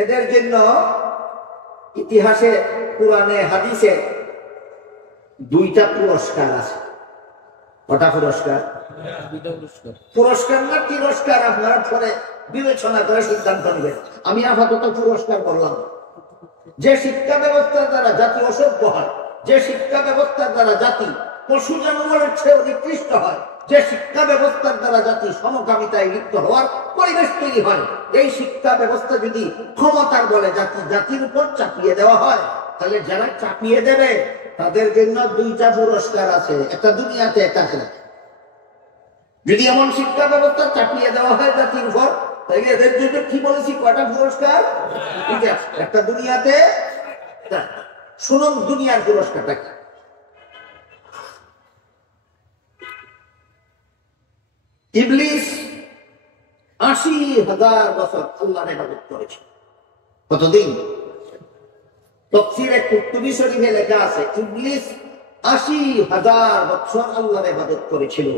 এদের জন্য ইতিহাসে, পুরাণে, হাদিসে 2টা পুরস্কার আছে। কটা পুরস্কার? পুরস্কার না তিরস্কার আপনারা পরে বিবেচনা করে সিদ্ধান্ত নেবেন। আমি আপাতত পুরস্কার বললাম। যে শিক্ষা ব্যবস্থার দ্বারা জাতি অসভ্য হয়, যে শিক্ষা ব্যবস্থার দ্বারা জাতি পশু জানোয়ারের চেয়ে নিকৃষ্ট হয়, যে শিক্ষা ব্যবস্থার দ্বারা জাতি সমকামিতায় লিপ্ত হওয়ার পরিবেশ তৈরি হয়, এই শিক্ষা ব্যবস্থা যদি ক্ষমতার বলে জাতির উপর চাপিয়ে দেওয়া হয়, তাহলে যারা চাপিয়ে দেবে তাদের জন্য 2টা পুরস্কার আছে, একটা দুনিয়াতে, একটা আখিরাতে। যদি এমন শিক্ষা ব্যবস্থা চাপিয়ে দেওয়া হয় জাতির উপর, তাহলে এদের জন্য কি বলেছি, কয়টা পুরস্কার? একটা দুনিয়াতে। শুনুন দুনিয়ার পুরস্কারটা কি। ইবলিস 80,000 বছর আল্লাহর ইবাদত করেছিল। কতদিন? তাফসীরে কুরতুবী শরীফে লেখা আছে ইবলিস 80,000 বছর আল্লাহর ইবাদত করেছিল।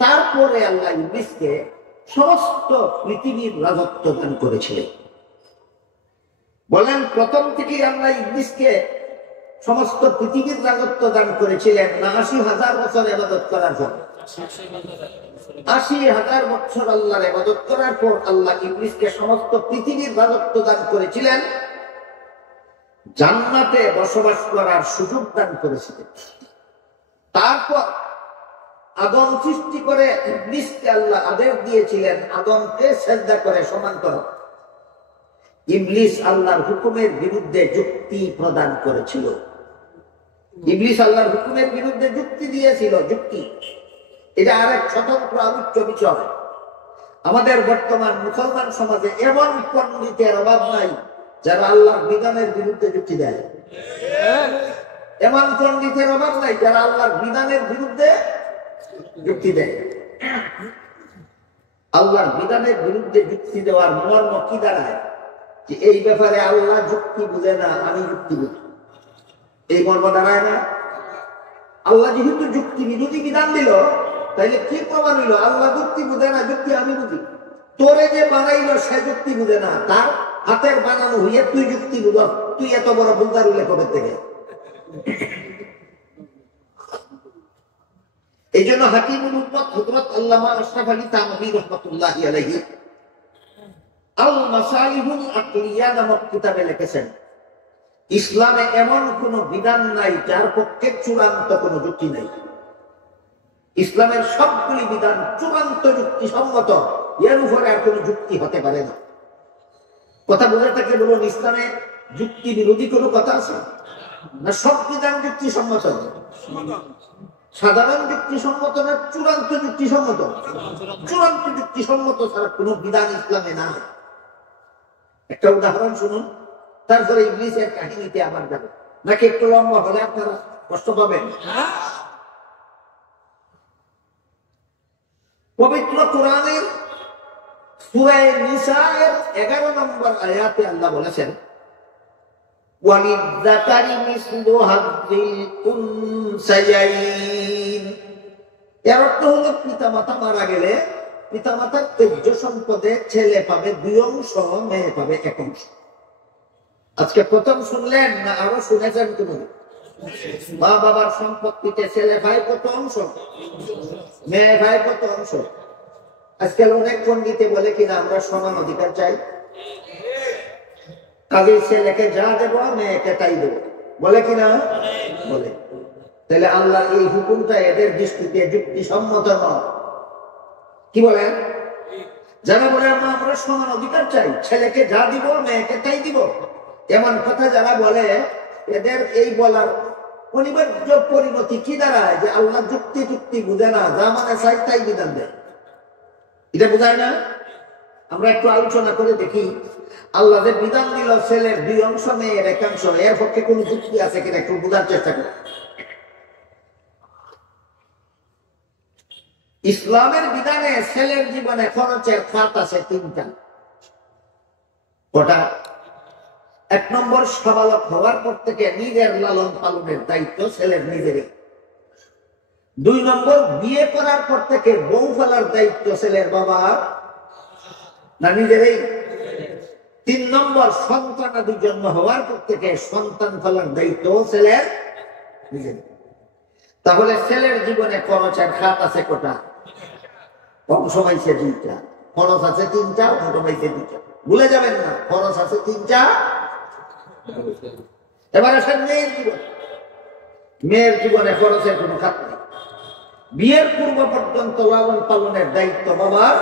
তারপরে আল্লাহ ইবলিসকে সমস্ত পৃথিবীর রাজত্ব দান করেছিলেন। বলেন প্রথম থেকে আল্লাহ ইবলিসকে সমস্ত পৃথিবীর রাজত্ব দান করেছিলেন না 80,000 বছর ইবাদত করার পর? 80,000 বছর আল্লাহর ইবাদত করার পর আল্লাহ ইবলিসকে সমস্ত পৃথিবীর রাজত্ব দান করেছিলেন, জান্নাতে বসবাস করার সুযোগ দান করেছিলেন। তারপর আদম সৃষ্টি করে ইবলিসকে আল্লাহ আদেশ দিয়েছিলেন আদমকে সিজদা করে সমান করো। ইবলিস আল্লাহর হুকুমের বিরুদ্ধে যুক্তি প্রদান করেছিল। ইবলিস আল্লাহর হুকুমের বিরুদ্ধে যুক্তি দিয়েছিল। যুক্তি এটা আরেক স্বতন্ত্র আলোচ্য বিষয়। আমাদের বর্তমান মুসলমান সমাজে এমন পণ্ডিতের অভাব নাই যারা আল্লাহর বিধানের বিরুদ্ধে যুক্তি দেয়। এমন পণ্ডিতের অভাব নাই যারা আল্লাহর বিধানের বিরুদ্ধে যুক্তি দেয়। আল্লাহর বিধানের বিরুদ্ধে যুক্তি দেওয়ার মর্ম কি দাঁড়ায়? যে এই ব্যাপারে আল্লাহ যুক্তি বুঝে না, আমি যুক্তি বুঝি, এই মর্ম দাঁড়ায় না? আল্লাহ যেহেতু যুক্তি বিরোধী বিধান দিল, তাইলে কি প্রমাণ হইল? আল্লাহ যুক্তি বুঝে না, যুক্তি আমি বুঝি। তোরে যে বানাইলো সে যুক্তি বুঝে না, তার হাতের বানানো হইয়া তুই যুক্তি বুঝ। তুই এত বড় বুঝার উল্লেখ কবে থেকে? এই জন্য হাকিমুল উম্মত হযরত আল্লামা আশরাফ আলী থানভী রাহমাতুল্লাহি আলাইহি আল মাসালিহুল আকলিয়া নামক কিতাবে লিখেছেন, ইসলামে এমন কোন বিধান নাই যার পক্ষে চূড়ান্ত কোন যুক্তি নাই। ইসলামের সবগুলি বিধান চূড়ান্ত যুক্তিসম্মত, এর উপরে আর কোন যুক্তি হতে পারে না। কথা বুঝে থাকে বলুন, ইসলামে যুক্তি বিরোধী কোনো কথা আছে না? সব বিধান যুক্তিসম্মত। সাধারণ যুক্তিসম্মত না চূড়ান্ত যুক্তিসম্মত? চূড়ান্ত যুক্তিসম্মত ছাড়া কোন বিধান ইসলামে না। একটা উদাহরণ শুনুন, তারপরে ইবলিসের কাহিনীতে আবার যাবে, নাকি একটু লম্বা হলে আপনারা কষ্ট পাবেন। পবিত্র কোরআনের সূরা নিসার 11 নম্বর আয়াতে আল্লাহ বলেছেন, ওয়ালিযাকারি মিসলু হাযিল উনসায়াইন। এর অর্থ হলো পিতামাতা মারা গেলে পিতামাতার তেজ্য সম্পদে ছেলে পাবে 2 অংশ, মেয়ে পাবে 1 অংশ। আজকে প্রথম শুনলেন না আরো শুনেছেন? তুমি মা বাবার সম্পত্তিতে ছেলে ভাই কত অংশ, মেয়ে ভাই কত অংশ? আজকাল অনেক পণ্ডিতে বলে কিনা আমরা সমান অধিকার চাই, কাজে ছেলেকে যা দেবো মেয়েকে তাই দেবো, বলে কিনা? বলে। তাহলে আল্লাহ এই হুকুমটা এদের দৃষ্টিতে যুক্তিসম্মত নয়। কি বলেন? যারা বলে আমরা সমান অধিকার চাই, ছেলেকে যা দিব মেয়েকে তাই দিব, এমন কথা যারা বলে, এদের এই বলার অনিবার্য পরিণতি কি দাঁড়ায়? যে আল্লাহ যুক্তি যুক্তি বুঝে না, যা মানে চাই তাই বিধান দেয়। এটা বোঝায় না? আমরা একটু আলোচনা করে দেখি, আল্লাহ যে বিধান দিল ছেলের 2 অংশ মেয়ের 1 অংশ, এর পক্ষে কোন যুক্তি আছে কিনা একটু বোঝার চেষ্টা করি। ইসলামের বিধানে ছেলের জীবনে খরচের খাত আছে 3টা। কটা? 1 নম্বর, সাবালক হওয়ার পর থেকে নিজের লালন পালনের দায়িত্ব ছেলের নিজেরই। 2 নম্বর, বিয়ে করার পর থেকে বউ ফেলার দায়িত্ব ছেলের বাবা না নিজেরই। 3 নম্বর, সন্তানাদি জন্ম হওয়ার পর থেকে সন্তান ফেলার দায়িত্ব ছেলের নিজের। তাহলে ছেলের জীবনে খরচের খাত আছে কটা? অংশ পাইছে 2টা, খরচ আছে 3টা, অংশ পাইছে 2টা। ভুলে যাবেন না, খরচ আছে 3টা। এবার আসেন মেয়ের জীবন। মেয়ের জীবনে খরচের কোনো খাত নেই। বিয়ের পূর্ব পর্যন্ত লালন পালনের দায়িত্ব বাবার,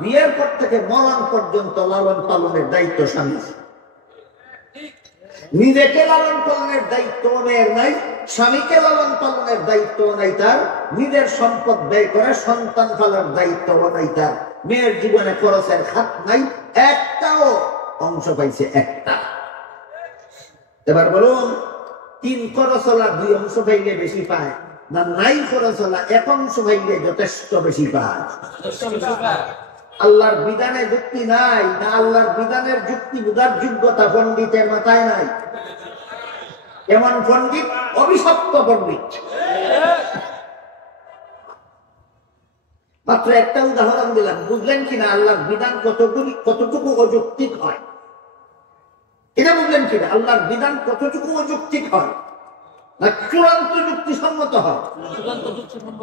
বিয়ের পর থেকে মরণ পর্যন্ত লালন পালনের দায়িত্ব স্বামীর। নিজেকে লালন পালনের দায়িত্ব মেয়ের নাই, স্বামীকে লালন পালনের দায়িত্ব নাই তার, নিজের সম্পদ ব্যয় করে সন্তান পালনের দায়িত্ব নাই তার। মেয়ের জীবনে খরচের খাত নাই, একটাও অংশ পাইছে একটা। এবার বলুন, 3 খরচলা 2 অংশ পাইলে বেশি পায় না নাই খরচলা 1 অংশ পাইলে যথেষ্ট বেশি পায়? আল্লাহর বিধানে যুক্তি নাই, না আল্লাহর বিধানের যুক্তি বোঝার যোগ্যতা পণ্ডিতের মাথায় নাই। এমন পণ্ডিত অভিশপ্ত পণ্ডিত। মাত্র একটা উদাহরণ দিলাম, বুঝলেন কিনা আল্লাহর বিধান কতটুকু অযৌক্তিক হয়? এটা বুঝলেন কিনা আল্লাহর বিধান কতটুকু অযৌক্তিক হয় না চূড়ান্ত যুক্তিসম্মত হয়?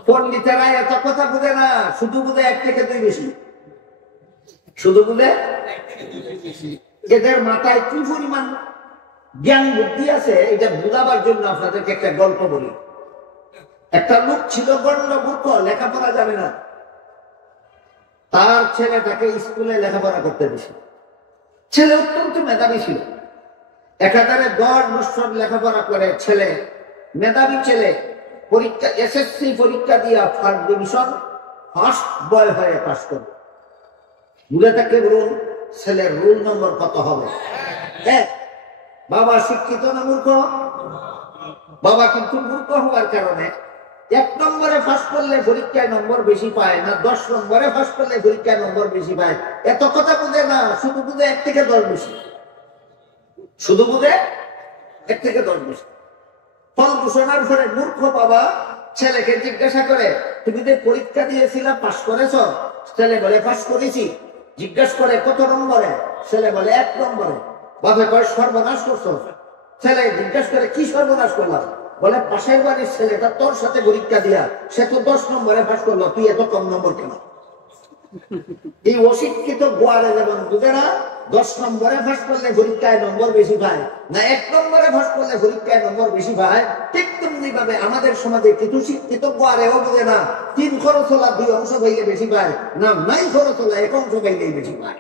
পণ্ডিতেরা এত কথা বুঝে না, শুধু বুঝে এক থেকে দুই বেশি, শুধু বুঝে। এদের মাথায় কি পরিমাণ জ্ঞান বুদ্ধি আছে এটা বুঝাবার জন্য আপনাদেরকে একটা গল্প বলি। একটা লোক ছিল গণ্ড মূর্খ, লেখাপড়া জানে না। তার ছেলেটাকে স্কুলে লেখাপড়া করতে দিয়েছে। ছেলে অত্যন্ত মেধাবী ছিল, 1010 বছর লেখাপড়া করে ছেলে, মেধাবী ছেলে, পরীক্ষা এসএসসি পরীক্ষা দিয়ে ফার্স্ট ডিভিশন, ফার্স্ট বয় হয়ে পাস করবে। ভুলে থাকলে বলুন ছেলের রোল নম্বর কত হবে? বাবা শিক্ষিত না মূর্খ? বাবা কিন্তু মূর্খ হওয়ার কারণে 1 নম্বরে পাস করলে পরীক্ষায় নম্বর বেশি পায় না, 10 নম্বরে পাস করলে পরীক্ষায় নম্বর বেশি পায়। এত কথা বুঝে না, শুধু বুঝে 1 থেকে 10 বেশি, শুধু বুঝে 1 থেকে 10 বেশি। ফল ঘোষণার পরে মূর্খ বাবা ছেলেকে জিজ্ঞাসা করে, তুমি যে পরীক্ষা দিয়েছিলা পাস করেছ? ছেলে বলে পাস করেছি। জিজ্ঞাসা করে কত নম্বরে? ছেলে বলে 1 নম্বরে। বাবা কয় সর্বনাশ করছো। ছেলে জিজ্ঞাসা করে কি সর্বনাশ করলাম? বলে পাশের বাড়ির ছেলেটা তোর সাথে পরীক্ষা দিয়া সে তো 10 নম্বরে পাস করলো, তুই এত কম নম্বর কেন? এই অশিক্ষিত গোয়ারে যেমন বুঝে না 10 নম্বরে পাস করলে পরীক্ষায় নম্বর বেশি পায় না, 1 নম্বরে পাস করলে পরীক্ষায় নম্বর বেশি পায়, ঠিক তেমনি ভাবে আমাদের সমাজে কিছু শিক্ষিত গোয়ারেও বুঝে না 3 খরচ হলা 2 অংশ পাইলে বেশি পায় না, 9 খরচ হলা 1 অংশ পাইলেই বেশি পায়।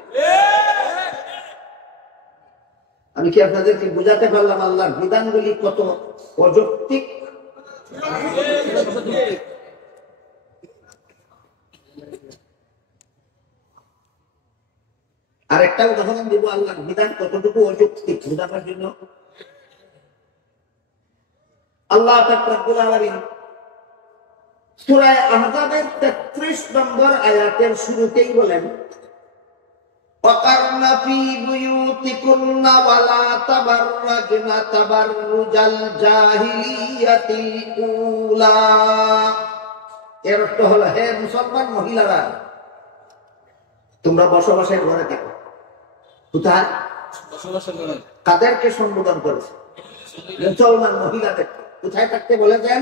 আমি কি আপনাদেরকে বুঝাতে পারলাম আল্লাহর বিধানগুলি কত অযৌক্তিক? আরেকটা উদাহরণ দিব আল্লাহর বিধান কতটুকু অযৌক্তিক বুঝাবার জন্য। আল্লাহ রাব্বুল আলামিন সূরা আহজাবের 33 নম্বর আয়াতের শুরুতেই বলেন, وَقَرْنَ فِي بُيُوتِكُنَّ وَلَا تَبَرَّجْنَ تَبَرُّجَ الْجَاهِلِيَّةِ الْأُولَى। এর অর্থ হলো, হে মুসলমান মহিলারা, তোমরা বসবাসের ঘরে থাকো। কোথায়? কাদেরকে সম্বোধন করেছে? মুসলমান মহিলাদের। কোথায় থাকতে বলেছেন?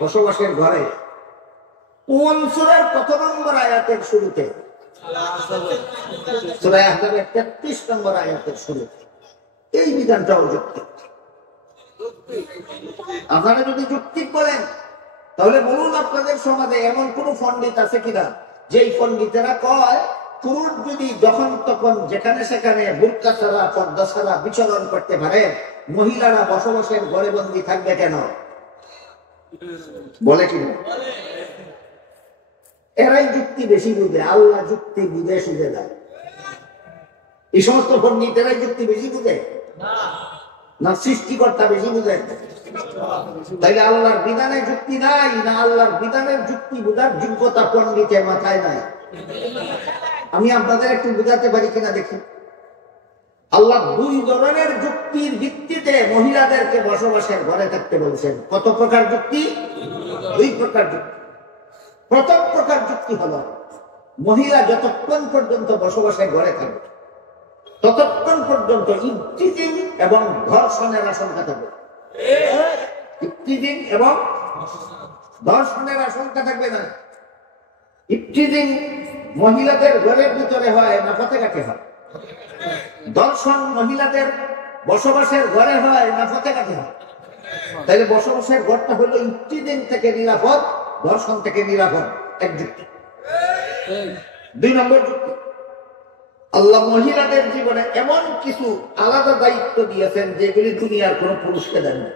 বসবাসের ঘরে। কোন সূরার কত নম্বর আয়াতের শুরুতে? সূরা আহজাবের 33 নম্বর আয়াতের শুরুতে। এই বিধানটা অযৌক্তিক। আপনারা যদি যৌক্তিক বলেন তাহলে বলুন আপনাদের সমাজে এমন কোন পণ্ডিত আছে কিনা যেই পণ্ডিতেরা কয় পুরুষ যদি যখন তখন যেখানে সেখানে বুরকা ছাড়া পর্দা ছাড়া বিচরণ করতে পারে, মহিলারা বসবাসের ঘরে বন্দী থাকবে কেন? বলে কিনা? এরাই যুক্তি বেশি বুঝে, আল্লাহ যুক্তি বুঝে সুঝে দেয়। এই সমস্ত পণ্ডিতেরাই যুক্তি বেশি বুঝে না সৃষ্টিকর্তা বেশি বুঝে? তাইলে আল্লাহর বিধানে যুক্তি নাই, না আল্লাহর বিধানের যুক্তি বুঝার যোগ্যতা পণ্ডিতের মাথায় নাই। আমি আপনাদের একটু বুঝাতে পারি কিনা দেখি। আল্লাহ 2 ধরনের যুক্তির ভিত্তিতে মহিলাদেরকে বসবাসের ঘরে থাকতে বলছেন। কত প্রকার যুক্তি? 2 প্রকার যুক্তি। প্রথম প্রকার যুক্তি হলো, মহিলা যতক্ষণ পর্যন্ত বসবাসের ঘরে থাকবে ততক্ষণ পর্যন্ত ইফতিজিং এবং ধর্ষণের আশঙ্কা থাকবে। ইফতিজিং এবং ধর্ষণের আশঙ্কা থাকবে না। ইফতিজিং মহিলাদের ঘরের ভিতরে হয় না পথে ঘাটে হয়? ধর্ষণ মহিলাদের বসবাসের ঘরে হয় না পথে ঘাটে হয়? তাহলে বসবাসের ঘরটা হলো ইফতিজিং থেকে নিরাপদ, ধর্ষণ থেকে নিরাপদ। এক যুক্তি। 2 নম্বর যুক্তি, আল্লাহ মহিলাদের জীবনে এমন কিছু আলাদা দায়িত্ব দিয়েছেন যেগুলি দুনিয়ার কোন পুরুষকে দেন না।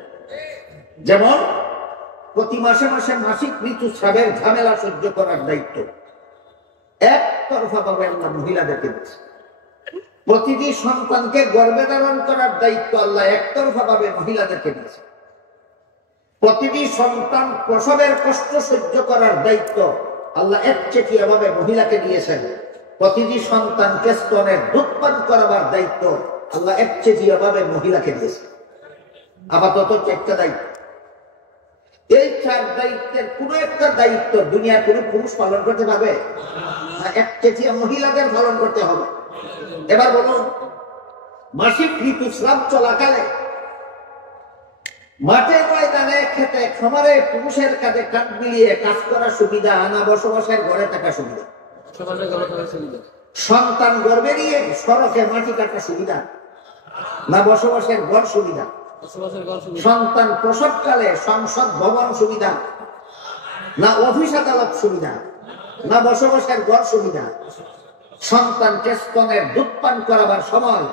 যেমন প্রতি মাসে মাসে মাসিক ঋতুস্রাবের ঝামেলা সহ্য করার দায়িত্ব একতরফা ভাবে আল্লাহ মহিলাদেরকে দিয়েছে। প্রতিটি সন্তানকে গর্ভে ধারণ করার দায়িত্ব আল্লাহ একতরফা ভাবে মহিলাদেরকে দিয়েছে। প্রতিটি সন্তান প্রসবের কষ্ট সহ্য করার দায়িত্ব আল্লাহ একচেটিয়া ভাবে মহিলাকে দিয়েছেন। প্রতিটি সন্তানকে স্তনের দুধ পান করাবার দায়িত্ব আল্লাহ একচেটিয়া ভাবে মহিলাকে দিয়েছে। আপাতত একটা দায়িত্ব। এই 4 দায়িত্বের কোন একটা দায়িত্ব দুনিয়ার কোন পুরুষ পালন করতে পারবে? একচেটিয়া মহিলাদের পালন করতে হবে। এবার বলুন, মাসিক ঋতুস্রাব চলাকালে মাঠে ময়দানে খেতে খামারে পুরুষের কাছে কাঠ মিলিয়ে কাজ করার সুবিধা, না বসবাসের ঘরে থাকা সুবিধা? সন্তান গর্ভে নিয়ে সড়কে মাটি কাটার সুবিধা, না বসবাসের ঘর সুবিধা? সন্তান প্রসবকালে সংসদ ভবন সুবিধা, না অফিস আদালত সুবিধা, না বসবাসের ঘর সুবিধা? সন্তানকে স্তনের দুধ পান করাবার সময়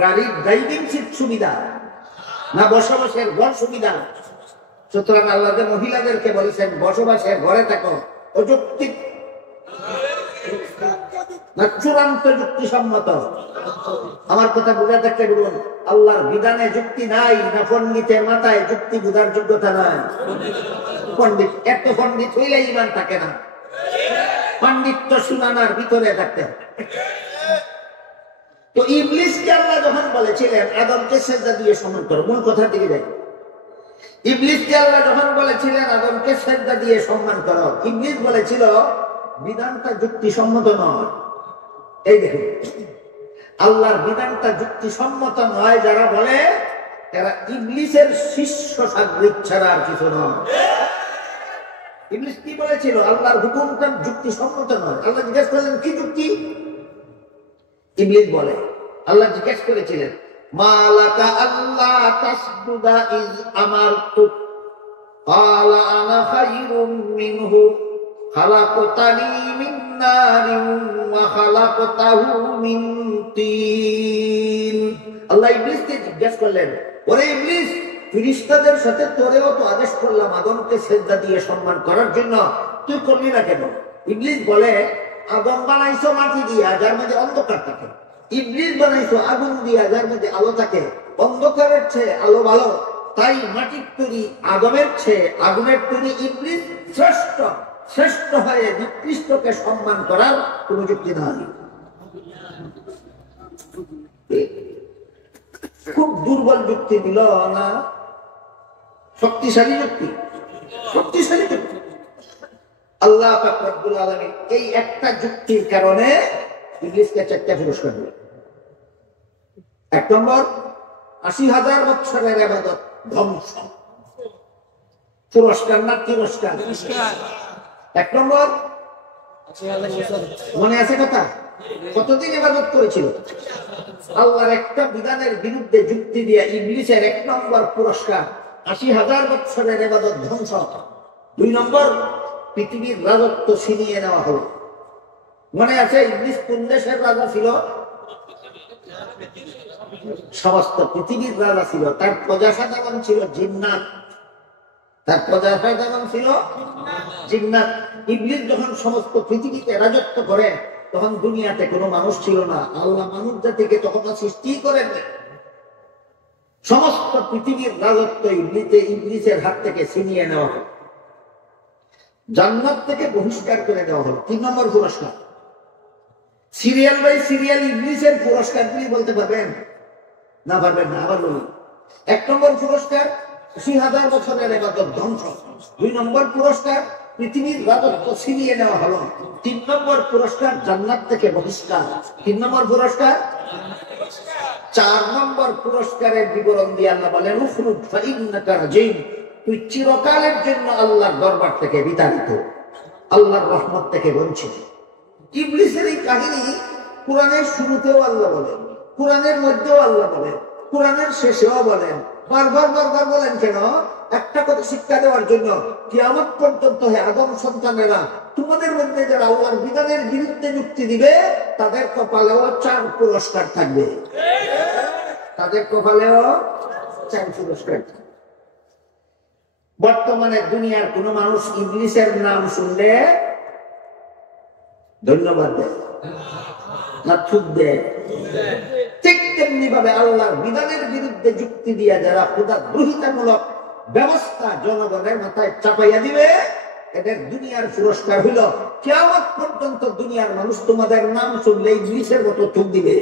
গাড়ির ড্রাইভিং সিট সুবিধা, না বসবাসের ঘর সুবিধা? সুতরাং আল্লাহ মহিলাদেরকে বলেছেন বসবাসের ঘরে থাকো। অযৌক্তিক না চূড়ান্ত যুক্তিসম্মত? আমার কথা বুঝা থাকতে বলুন, আল্লাহর বিধানে যুক্তি নাই, না পণ্ডিতের মাথায় যুক্তি বুঝার যোগ্যতা নাই? পণ্ডিত এত পণ্ডিত হইলে ইমান থাকে না, পাণ্ডিত্য সীমানার ভিতরে থাকতে। তো ইবলিসকে আল্লাহ যখন বলেছিলেন আদমকে সেজদা দিয়ে সম্মান করো, মূল কথা দিকে যাই। ইবলিসকে আল্লাহ যখন বলেছিলেন আদমকে সেজদা দিয়ে সম্মান করো, ইবলিস বলেছিল বিধানটা যুক্তিসম্মত নয়। এই দেখুন, আল্লাহর বিধানটা যুক্তিসম্মত নয় যারা বলে, এরা ইবলিসের শিষ্য সাদৃশ ছাড়া আর কিছু নয়। ইবলিস কি বলেছিল? আল্লাহর হুকুমটা যুক্তিসম্মত নয়। আল্লাহ জিজ্ঞেস করলেন কি যুক্তি? ইবলিস বলে, আল্লাহ জিজ্ঞেস করেছিলেন মালাকা আল্লাহ তাসজুদা ইজ আমারতুক ক্বালা আনা খায়রুম মিনহু খালাকতানি মিন নারিন ওয়া খালাকতাহু মিন তিন। আল্লাহ ইবলিসকে জিজ্ঞেস করলেন, ওরে ইবলিস, ফেরেশতাদের সাথে তোরেও তো আদেশ করলাম আদমকে সিজদা দিয়ে সম্মান করার জন্য, তুই করলি না কেন? ইবলিস বলে, আদম বানাইছো মাটি দিয়া যার মধ্যে অন্ধকার থাকে, ইবলিস বানাইছো আগুন দিয়া যার মধ্যে আলো থাকে। অন্ধকারের চেয়ে আলো ভালো, তাই মাটির তৈরি আদমের চেয়ে আগুনের তৈরি ইবলিস শ্রেষ্ঠ। শ্রেষ্ঠ হয়ে নিকৃষ্টকে সম্মান করার কোন যুক্তি নাই। খুব দুর্বল যুক্তি দিল না শক্তিশালী যুক্তি? শক্তিশালী যুক্তি। আল্লাহ পাক রব্বুল আলামিন এই একটা যুক্তির কারণে ইবলিসকে 4টা পুরস্কার দিলেন। 1 নম্বর, ৮০,০০০ বছরের ইবাদত ধ্বংস। পুরস্কার না তিরস্কার? 1 নম্বর, মনে আছে কথা? কতদিন ইবাদত করেছিল? আল্লাহর একটা বিধানের বিরুদ্ধে যুক্তি দিয়ে ইবলিসের 1 নম্বর পুরস্কার ৮০,০০০ বছরের ইবাদত ধ্বংস। 2 নম্বর, পৃথিবীর রাজত্ব ছিনিয়ে নেওয়া হলো। মনে আছে ইবলিস কোন দেশের রাজা ছিল? সমস্ত পৃথিবীর রাজা ছিল। তার প্রজাসাধারণ ছিল জিন্নাত। তার প্রজাসাধারণ ছিল জিন্নাত। ইবলিস যখন সমস্ত পৃথিবীতে রাজত্ব করে তখন দুনিয়াতে কোনো মানুষ ছিল না। আল্লাহ মানুষ জাতিকে তখন সৃষ্টি করেননি। সমস্ত পৃথিবীর রাজত্ব ইবলিসের হাত থেকে ছিনিয়ে নেওয়া হলো, জান্নাত থেকে বহিষ্কার করে দেওয়া হলো। 3 নম্বর পুরস্কার। সিরিয়াল বাই সিরিয়াল ইবলিসের পুরস্কার গুলি বলতে পারবেন না? পারবেন না? আবার বলুন। 1 নম্বর পুরস্কার ৮০,০০০ বছরের ইবাদত ধ্বংস। 2 নম্বর পুরস্কার পৃথিবীর রাজত্ব ছিনিয়ে নেওয়া হলো। 3 নম্বর পুরস্কার জান্নাত থেকে বহিষ্কার। 3 নম্বর পুরস্কার। 4 নম্বর পুরস্কারের বিবরণ দিয়ে আল্লাহ বলেন, উখরুজ ফাইন্নাকা রাজিম, তুই চিরকালের জন্য আল্লাহর দরবার থেকে বিতাড়িত, আল্লাহর রহমত থেকে বঞ্চিত। ইবলিসের এই কাহিনী কোরআনের শুরুতেও আল্লাহ বলেন, কোরআনের মধ্যেও আল্লাহ বলেন, কোরআনের শেষেও বলেন। বারবার বারবার বলেন কেন? একটা কথা শিক্ষা দেওয়ার জন্য, কিয়ামত পর্যন্ত হে আদম সন্তানেরা, তোমাদের মধ্যে যারা আল্লাহর বিধানের বিরুদ্ধে যুক্তি দিবে তাদের কপালেও 4 পুরস্কার থাকবে। তাদের কপালেও 4 পুরস্কার থাকবে। বর্তমানে দুনিয়ার কোন মানুষ ইবলিসের নাম শুনলে ধন্যবাদ দেয় না থুক দেয়? ঠিক তেমনি ভাবে আল্লাহর বিধানের বিরুদ্ধে যুক্তি দিয়া যারা খোদা দ্রোহিতামূলক ব্যবস্থা জনগণের মাথায় চাপাইয়া দিবে এদের দুনিয়ার পুরস্কার হইল কিয়ামত পর্যন্ত দুনিয়ার মানুষ তোমাদের নাম শুনলে ইংলিশের মতো থুক দিবে।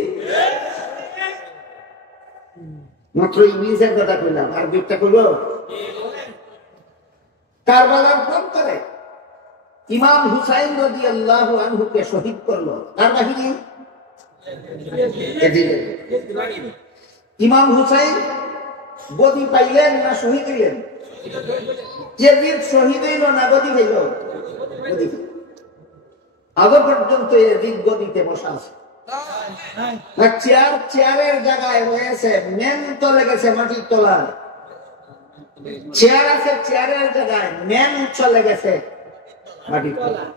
মাত্র ইংলিশের কথা কইলাম, আর বিটটা কইল কারবালার প্রান্তরে ইমাম হুসাইন রাদিয়াল্লাহু আনহুকে শহীদ করলো কার বাহিনী? ইমাম হুসাইন গদি পাইলেন না শহীদ হইলেন? ইয়াজিদ শহীদ হইল না গদি হইল? গদি। আজ পর্যন্ত ইয়াজিদ গদিতে বসা আছে। চেয়ারের জায়গায় রয়েছে, মেন তলে গেছে মাটির তলায়। চেয়ার আছে চেয়ারের জায়গায়, মেন চলে গেছে মাটির তলায়।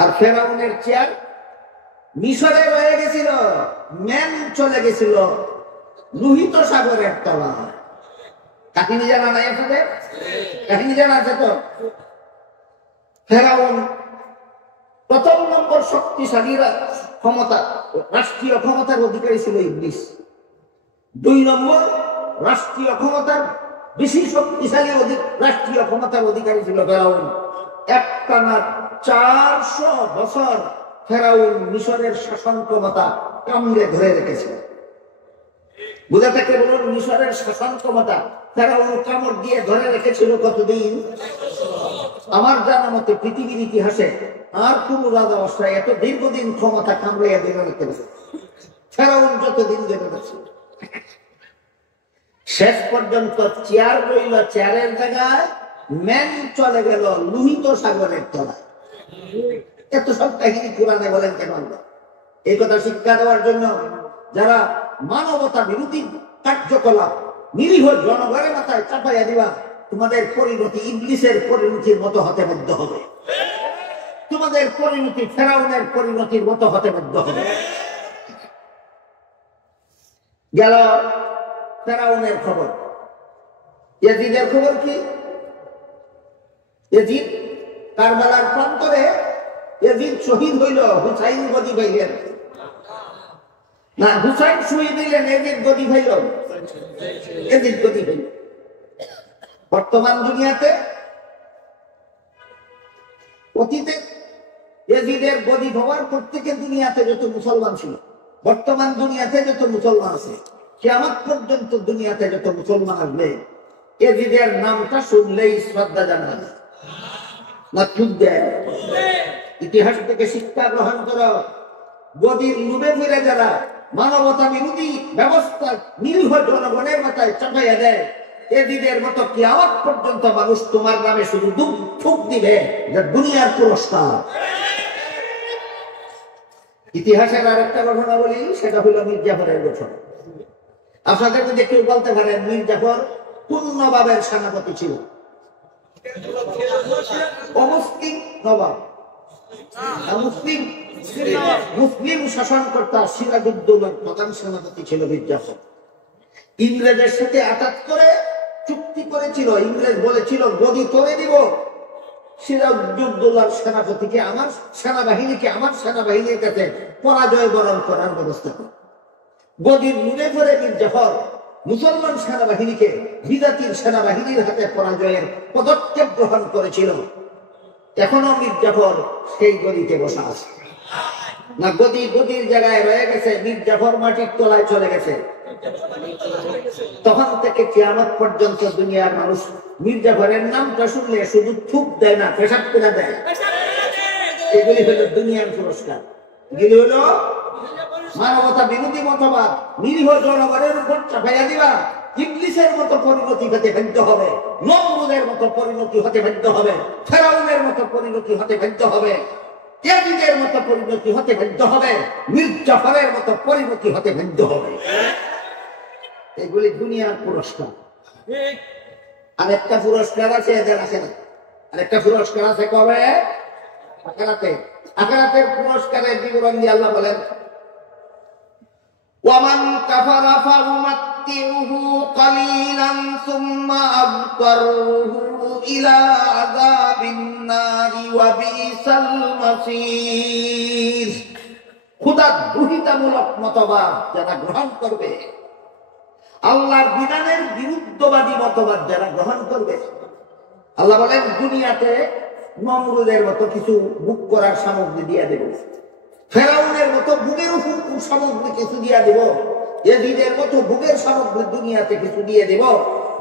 আর ফেরাউনের চেয়ার মিশরে রয়ে গেছিল, মেন চলে গেছিল লোহিত সাগরের তলায়। কাহিনী জানা নাই আপনাদের? কাহিনী জানা আছে তো? ফেরাউন প্রথম নম্বর শক্তিশালী ক্ষমতা, রাষ্ট্রীয় ক্ষমতার অধিকারী ছিল ইবলিস। 2 নম্বর রাষ্ট্রীয় ক্ষমতার বেশি শক্তিশালী রাষ্ট্রীয় ক্ষমতার অধিকারী ছিল ফেরাউন। একটানা 400 বছর ফেরাউন মিশরের শাসন ক্ষমতা কামড়ে ধরে রেখেছিল। বুঝা থাকে বলুন, মিশরের শাসন ক্ষমতা ফেরাউন কামড় দিয়ে ধরে রেখেছিল কতদিন? আমার জানা মতে পৃথিবীর ইতিহাসে আর কোন রাজা অবস্থায় এত দীর্ঘদিন ক্ষমতা কামড়াইয়া ধরে রাখতে পারে ফেরাউন যতদিন ধরে রেখেছিল। শেষ পর্যন্ত চেয়ার রইল চেয়ারের জায়গায়, ম্যান চলে গেল লোহিত সাগরের তলায়। এত সব কাহিনী কোরআনে বলেন কেন? এই কথা শিক্ষা দেওয়ার জন্য যারা মানবতা বিরোধী কার্যকলাপ নিরীহ জনগণের মাথায় চাপাইয়া দিবা, তোমাদের পরিণতি ইবলিসের পরিণতির মতো হতে বাধ্য হবে। তোমাদের পরিণতি ফেরাউনের পরিণতির মতো হতে বাধ্য হবে। গেল ফেরাউনের খবর। ইয়াজিদের খবর কি? ইয়াজিদ কারবালার প্রান্তরে ইয়াজিদ শহীদ হইল, হুসাইন গদি পাইলেন না। হুসাইন শহীদ হইলেন, ইয়াজিদ গদি পাইল। ইয়াজিদ গদি পাইল। বর্তমান দুনিয়াতে অতীতে ইয়াজিদের গদি হওয়ার পর থেকে দুনিয়াতে যত মুসলমান ছিল, বর্তমান দুনিয়াতে যত মুসলমান আছে, কিয়ামত পর্যন্ত দুনিয়াতে যত মুসলমান আসবে, ইয়াজিদের নামটা শুনলেই শ্রদ্ধা জানাবে না চুপ দেয়। ইতিহাস থেকে শিক্ষা গ্রহণ করো। গদির লুবে ফিরে যারা মানবতা বিরোধী ব্যবস্থা নিরীহ জনগণের মাথায় চাপাইয়া দেয়, এদিদের মতো কিয়ামত পর্যন্ত মানুষ তোমার নামে শুধু থুক দিবে, যা দুনিয়ার পুরস্কার। ইতিহাসের আরেকটা ঘটনা বলি, সেটা হলো মীর জাফরের ঘটনা। আপনাদের মধ্যে কেউ বলতে পারেন মীর জাফর কোন নবাবের সেনাপতি ছিল? অমুসলিম নবাব, মুসলিম মুসলিম শাসনকর্তা সিরাজউদ্দৌলার প্রধান সেনাপতি ছিল মীর জাফর। ইংরেজের সাথে আঘাত করে চুক্তি করেছিল। ইংরেজ বলেছিল গদি করে দিব, সিরাজউদ্দৌলার সেনাপতিকে আমার সেনাবাহিনীর কাছে পরাজয় বরণ করার ব্যবস্থা করে গদির নুনে করে মীর জাফর মুসলমান সেনাবাহিনীকে বিজাতির সেনাবাহিনীর হাতে পরাজয়ের পদক্ষেপ গ্রহণ করেছিল। এখনো মীর জাফর সেই গদিতে বসা আছে না? গদির জায়গায় রয়ে গেছে, মীর জাফর মাটির তলায় চলে গেছে। তখন থেকে কিয়ামত পর্যন্ত দুনিয়ার মানুষ মীর জাফরের নামটা শুনলে শুধু থুক দেয় না, পেশাব করে দেয়। এগুলি হলো দুনিয়ার পুরস্কার। এগুলি হলো মানবতা বিরোধী মতবাদ নিরীহ জনগণের উপর চাপাইয়া দিবা। ইবলিসের মতো পরিণতি হতে বাধ্য হবে, নমরুদের মতো পরিণতি হতে বাধ্য হবে, ফেরাউনের মতো পরিণতি হতে বাধ্য হবে, ইয়াজিদের মতো পরিণতি হতে বাধ্য হবে, মীর জাফরের মতো পরিণতি হতে বাধ্য হবে। এগুলি দুনিয়ার পুরস্কার। আরেকটা পুরস্কার আছে এদের, আছে না? আরেকটা পুরস্কার আছে কবে? আখিরাতে। আখিরাতের পুরস্কারের বিবরণ দিয়ে আল্লাহ বলেন, ওয়ামান কাফারা ফাউমাত্তিউহু কালিলান সুম্মা আবতারহু ইলা আযাবিন নারি ওয়া বিসাল মাসীর। খোদা দুহিতামূলক মতবাদ যারা গ্রহণ করবে, আল্লাহর বিধানের বিরুদ্ধবাদী মতবাদ যারা গ্রহণ করবে, আল্লাহ বলেন দুনিয়াতে নমরুদের মতো কিছু বুক করার সামগ্রী দিয়ে দেব, ফেরাউনের মতো বুকের সামগ্রী কিছু দিয়ে দেব, এজিদের মতো বুকের সামগ্রী দুনিয়াতে কিছু দিয়ে দেব,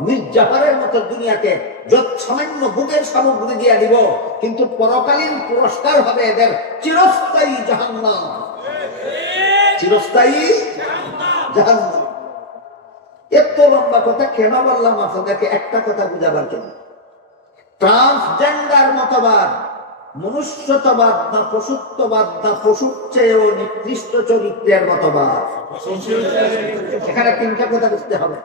মির্জাফরের মতো দুনিয়াতে যত সামান্য বুকের সামগ্রী দিয়ে দিব, কিন্তু পরকালীন পুরস্কার হবে এদের চিরস্থায়ী জাহান্নাম। চিরস্থায়ী জাহান্নাম। এত লম্বা কথা কেন বললাম আপনাদেরকে? একটা কথা বুঝাবার জন্য। ট্রান্সজেন্ডার মতবাদ মনুষ্যত্ববাদ না পশুত্ববাদ না পশুর চেয়েও নিকৃষ্ট চরিত্রের মতবাদ? এখানে তিনটা কথা বুঝতে হবে।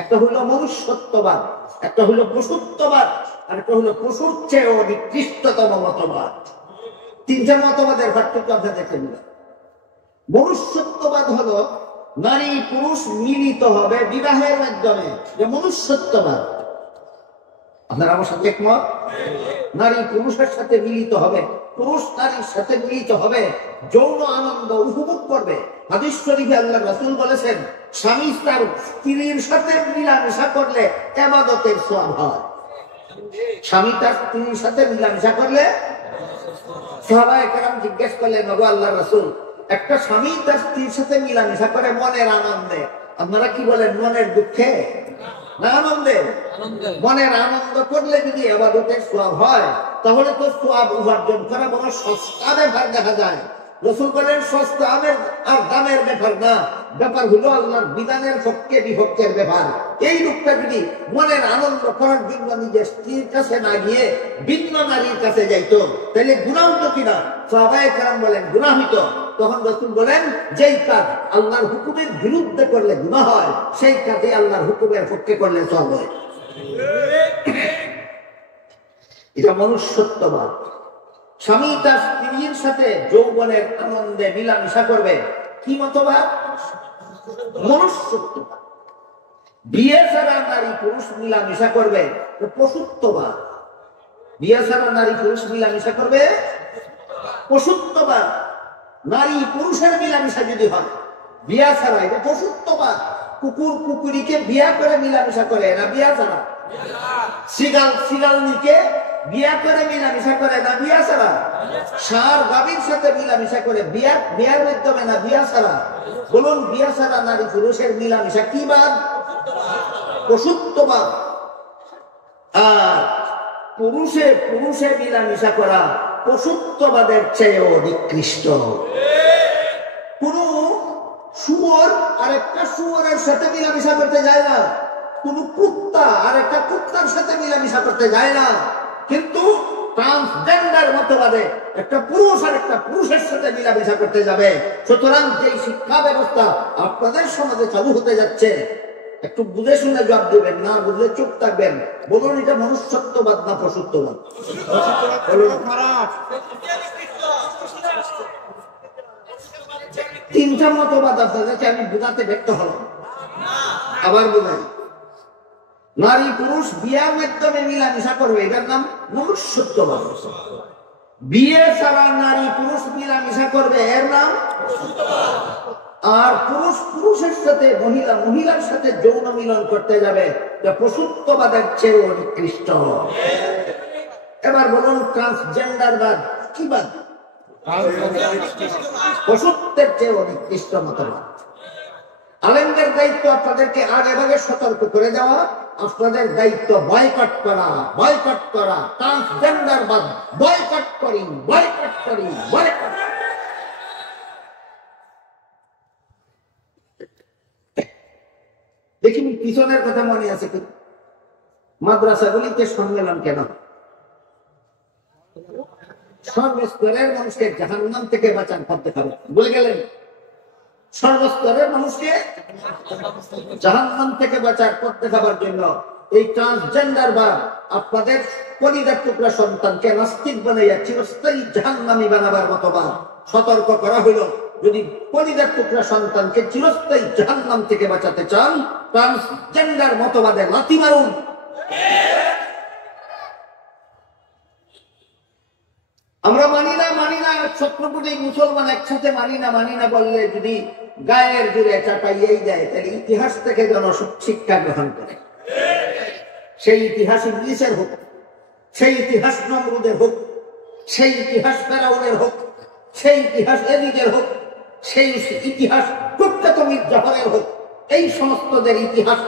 একটা হলো মনুষ্যত্ববাদ, একটা হলো পশুত্ববাদ, আর একটা হলো পশুর চেয়েও নিকৃষ্টতম মতবাদ। তিনটা মতবাদের পার্থক্য আপনাদের দেখে দিলাম। মনুষ্যত্ববাদ হলো নারী পুরুষ মিলিত হবে বিবাহের মাধ্যমে, যে মনুষ্যত্ববাদ। আপনারা আমার সাথে একমত? নারী পুরুষের সাথে মিলিত হবে, পুরুষ নারীর সাথে মিলিত হবে, যৌন আনন্দ উপভোগ করবে। হাদিস শরীফে আল্লাহ রাসূল বলেছেন, স্বামী তার স্ত্রীর সাথে মিলামেশা করলে ইবাদতের সওয়াব হয়। স্বামী তার স্ত্রীর সাথে মিলামেশা করলে, সাহাবায়ে কেরাম জিজ্ঞেস করলেন, ওগো আল্লাহর রাসূল, একটা স্বামী তার স্ত্রীর সাথে মিলামেশা করে মনের আনন্দে, আপনারা কি বলেন, মনের দুঃখে না আনন্দে? মনের আনন্দ করলে যদি ইবাদতের সওয়াব হয়, তাহলে তো সওয়াব উপার্জন করা বড় সস্তা ব্যাপার দেখা যায়। রাসূল বলেন, সস্তা আর দামের ব্যাপার না, ব্যাপার হলো আল্লাহর বিধানের পক্ষে বিপক্ষের ব্যাপার। এই লোকটা যদি মনের আনন্দ করার জন্য নিজের স্ত্রীর কাছে না গিয়ে ভিন্ন নারীর কাছে যাইতো, তাহলে গুনাহ হতো কিনা? সাহাবায়ে কেরাম বলেন গুনাহ হতো। তখন রাসূল বলেন, যেই কাজ আল্লাহর হুকুমের বিরুদ্ধে করলে গুনাহ হয়, সেই কাজে আল্লাহর হুকুমের পক্ষে করলে সওয়াব হয়। এটা মনুষ্যত্ববাদ। স্বামী তার স্ত্রীর সাথে যৌবনের আনন্দে মিলামিশা করবে, কি মতবাদ? মনুষ্যত্ববাদ। বিয়ে ছাড়া নারী পুরুষ মিলামিশা করবে, পশুত্ববাদ। বিয়ে ছাড়া নারী পুরুষ মিলামিশা করবে, পশুত্ববাদ। নারী পুরুষের মিলামিশা যদি হয় বিয়া ছাড়া, এটা পশুত্ববাদ। কুকুর কুকুরিকে বিয়া করে মিলামিশা করে না বিয়া ছাড়া? শিগাল শিগালনিকে বিয়া করে মিলামিশা করে না বিয়া ছাড়া? ষাঁড় গাভীর সাথে মিলামিশা করে বিয়ার মাধ্যমে না বিয়া ছাড়া? বলুন, বিয়া ছাড়া নারী পুরুষের মিলামিশা কি বাদ? পশুত্ববাদ। আর পুরুষে পুরুষে মিলামিশা করা পশুত্ববাদের চেয়েও নিকৃষ্ট। কোন শুয়োর আরেকটা শুয়োরের সাথে মিলামিশা করতে যায় না, কোন কুত্তা আরেকটা কুত্তার সাথে মিলামিশা করতে যায় না, কিন্তু ট্রান্সজেন্ডার মতবাদে একটা পুরুষ আর একটা পুরুষের সাথে মিলামিশা করতে যাবে। সুতরাং যে শিক্ষা ব্যবস্থা আপনাদের সমাজে চালু হতে যাচ্ছে, একটু বুঝে শুনে জবাব দেবেন, না বুঝলে চুপ থাকবেন। বলুন, এটা মনুষ্যত্ববাদ না পশুত্ববাদ? তিনটা মতবাদ আপনাদেরকে আমি বুঝাতে ব্যক্ত হলাম, আবার বুঝাই। নারী পুরুষ বিয়ার মাধ্যমে মিলামিশা করবে, এটার নাম মনুষ্যত্ববাদ। বিয়ে ছাড়া নারী পুরুষ মিলামিশা করবে, এর নাম পশুত্ববাদ। আর পুরুষ পুরুষের সাথে মহিলা মহিলার সাথে যৌন মিলন করতে যাবে, পশুত্ববাদের চেয়েও নিকৃষ্ট। এবার বলুন, ট্রান্সজেন্ডারবাদ কি বাদ? পশুত্বের চেয়েও নিকৃষ্ট মতবাদ। আলেমদের দায়িত্ব আপনাদেরকে আগে ভাগে সতর্ক করে দেওয়া, আপনাদের দায়িত্ব বয়কট করা, বয়কট করা। ট্রান্সজেন্ডারবাদ বয়কট করি, বয়কট করি, বয়কট। দেখি পিছনের কথা মনে আছে কি? মাদ্রাসাগুলিতে সম্মেলন কেন? সর্বস্তরের মানুষকে জাহান্নাম থেকে বাঁচান পথ দেখাবে বলে গেলেন। সর্বস্তরের মানুষকে জাহান্নাম থেকে বাঁচার পথ দেখাবার জন্য এই ট্রান্সজেন্ডারবাদ আপনাদের কলিজার টুকরা সন্তানকে নাস্তিক বানাইয়া চিরস্থায়ী জাহান্নামী বানাবার মতবাদ। সতর্ক করা হইল, যদি কলিজার টুকরা সন্তানকে চিরস্থায়ী জাহান্নাম থেকে বাঁচাতে চান, ট্রান্সজেন্ডার মতবাদে লাথি মারুন। আমরা মানি না মানি না, ছত্রপতি মুসলমান একসাথে মানি না বললে যদি গায়ের জুড়ে চাপাইয়েই দেয়, তাহলে ইতিহাস থেকে যেন শিক্ষা গ্রহণ করে। সেই ইতিহাস ইংলিশের হোক, সেই ইতিহাস নমরুদের হোক, সেই ইতিহাস ফেরাউনের হোক, সেই ইতিহাস এদিকের হোক, সেই ইতিহাস কুখ্যাত মীর জাফরের হোক, এই সমস্তদের ইতিহাস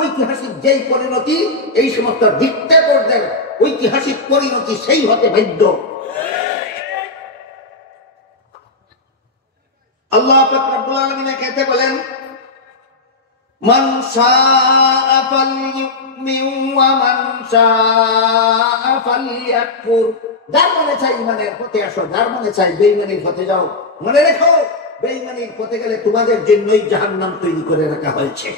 ঐতিহাসিক যেই পরিণতি, এই সমস্ত ডিক্টেটরদের ঐতিহাসিক পরিণতি সেই হতে বাধ্য। আল্লাহ পাক রব্বুল আলামিন এতে বলেন, মান শাআ ফালইউমিন ওয়া মান শাআ ফালইয়াকফুর। যার মনে চাই ইমানের পথে আসো, যার মনে চাই বেঈমানির পথে যাও। মনে রেখো, বেঈমানির পথে গেলে তোমাদের জন্যই জাহান্নাম তৈরি করে রাখা হয়েছে।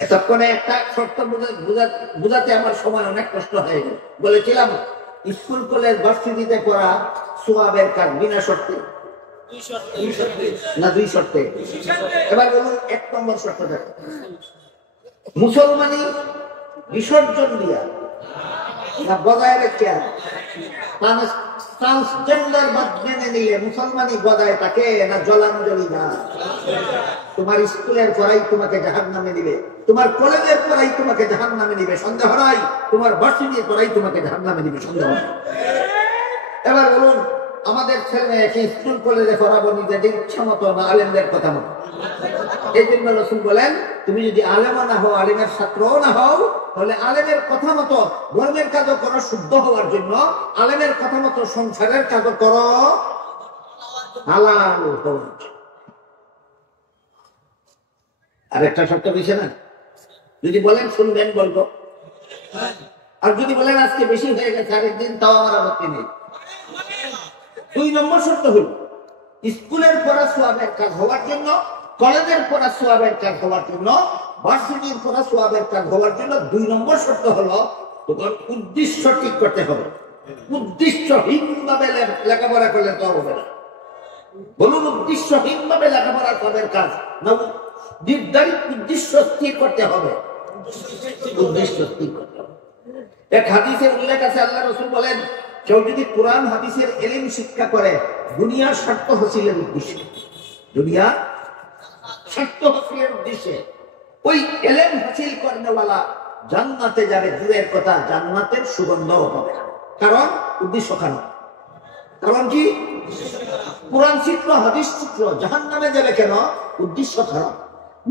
এতক্ষণে একটা শর্ত বুঝাতে আমার সময় অনেক কষ্ট হয়ে গেল। বলেছিলাম স্কুল কলেজ ভার্সিটিতে পড়া সওয়াবের কাজ বিনা শর্তে না 2 শর্তে? এবার বলুন 1 নম্বর শর্ত দেখো, মুসলমানি বিসর্জন দিয়া না বজায় রেখে, ট্রান্সজেন্ডার বাদ মেনে নিলে মুসলমানি বজায় থাকে না জলাঞ্জলি না? তোমার স্কুলের পড়াই তোমাকে জাহান্নামে নিবে, তোমার কলেজের পড়াই তোমাকে জাহান্নামে নিবে, সন্দেহ নাই। তোমার ভার্সিটির পড়াই তোমাকে জাহান্নামে নিবে, সন্দেহ নাই। এবার বলুন, আমাদের ছেলে মেয়েকে স্কুল কলেজে পড়াবো নিজেদের ইচ্ছা মতো না আলেমদের কথা মতো? এই জন্য রাসূল বলেন, তুমি যদি আলেমও না হও, আলেমের ছাত্রও না হও, তাহলে আলেমের কথা মতো ধর্মের কাজও করো শুদ্ধ হওয়ার জন্য, আলেমের কথা মতো সংসারের কাজও করো হালাল হওয়ার জন্য। আর একটা শর্ত দিছে না, যদি বলেন শুনবেন বলবো, আর যদি বলেন আজকে বেশি হয়ে গেছে আরেকদিন, তাও আমার আপত্তি নেই। 2 নম্বর শর্ত হল, স্কুলের পড়া সওয়াবের কাজ হওয়ার জন্য, কলেজের পড়া সওয়াবের কাজ হওয়ার জন্য, ভার্সিটির পড়া সওয়াবের কাজ হওয়ার জন্য 2 নম্বর শর্ত হলো তোমার উদ্দেশ্য ঠিক করতে হবে। উদ্দেশ্যহীনভাবে লেখাপড়া করলে তো হবে না। বলুন, উদ্দেশ্যহীনভাবে লেখাপড়া সবের কাজ না? নির্ধারিত উদ্দেশ্য স্থির করতে হবে। উদ্দেশ্য স্থির করতে হবে। এক হাদিসের উল্লেখ আছে, আল্লাহ রাসূল বলেন, কেউ যদি কোরআন হাদিসের ইলম শিক্ষা করে দুনিয়ার স্বার্থ হাসিলের উদ্দেশ্যে, দুনিয়ার স্বার্থ হাসিলের উদ্দেশ্যে, ওই ইলম হাসিল করেনওয়ালা জান্নাতে যাবে, দূরের কথা জান্নাতের সুগন্ধও পাবে না। কারণ উদ্দেশ্য খারাপ। কারণ কি? কোরআন শিখলো, হাদিস শিখলো, জাহান্নামে যাবে কেন? উদ্দেশ্য খারাপ।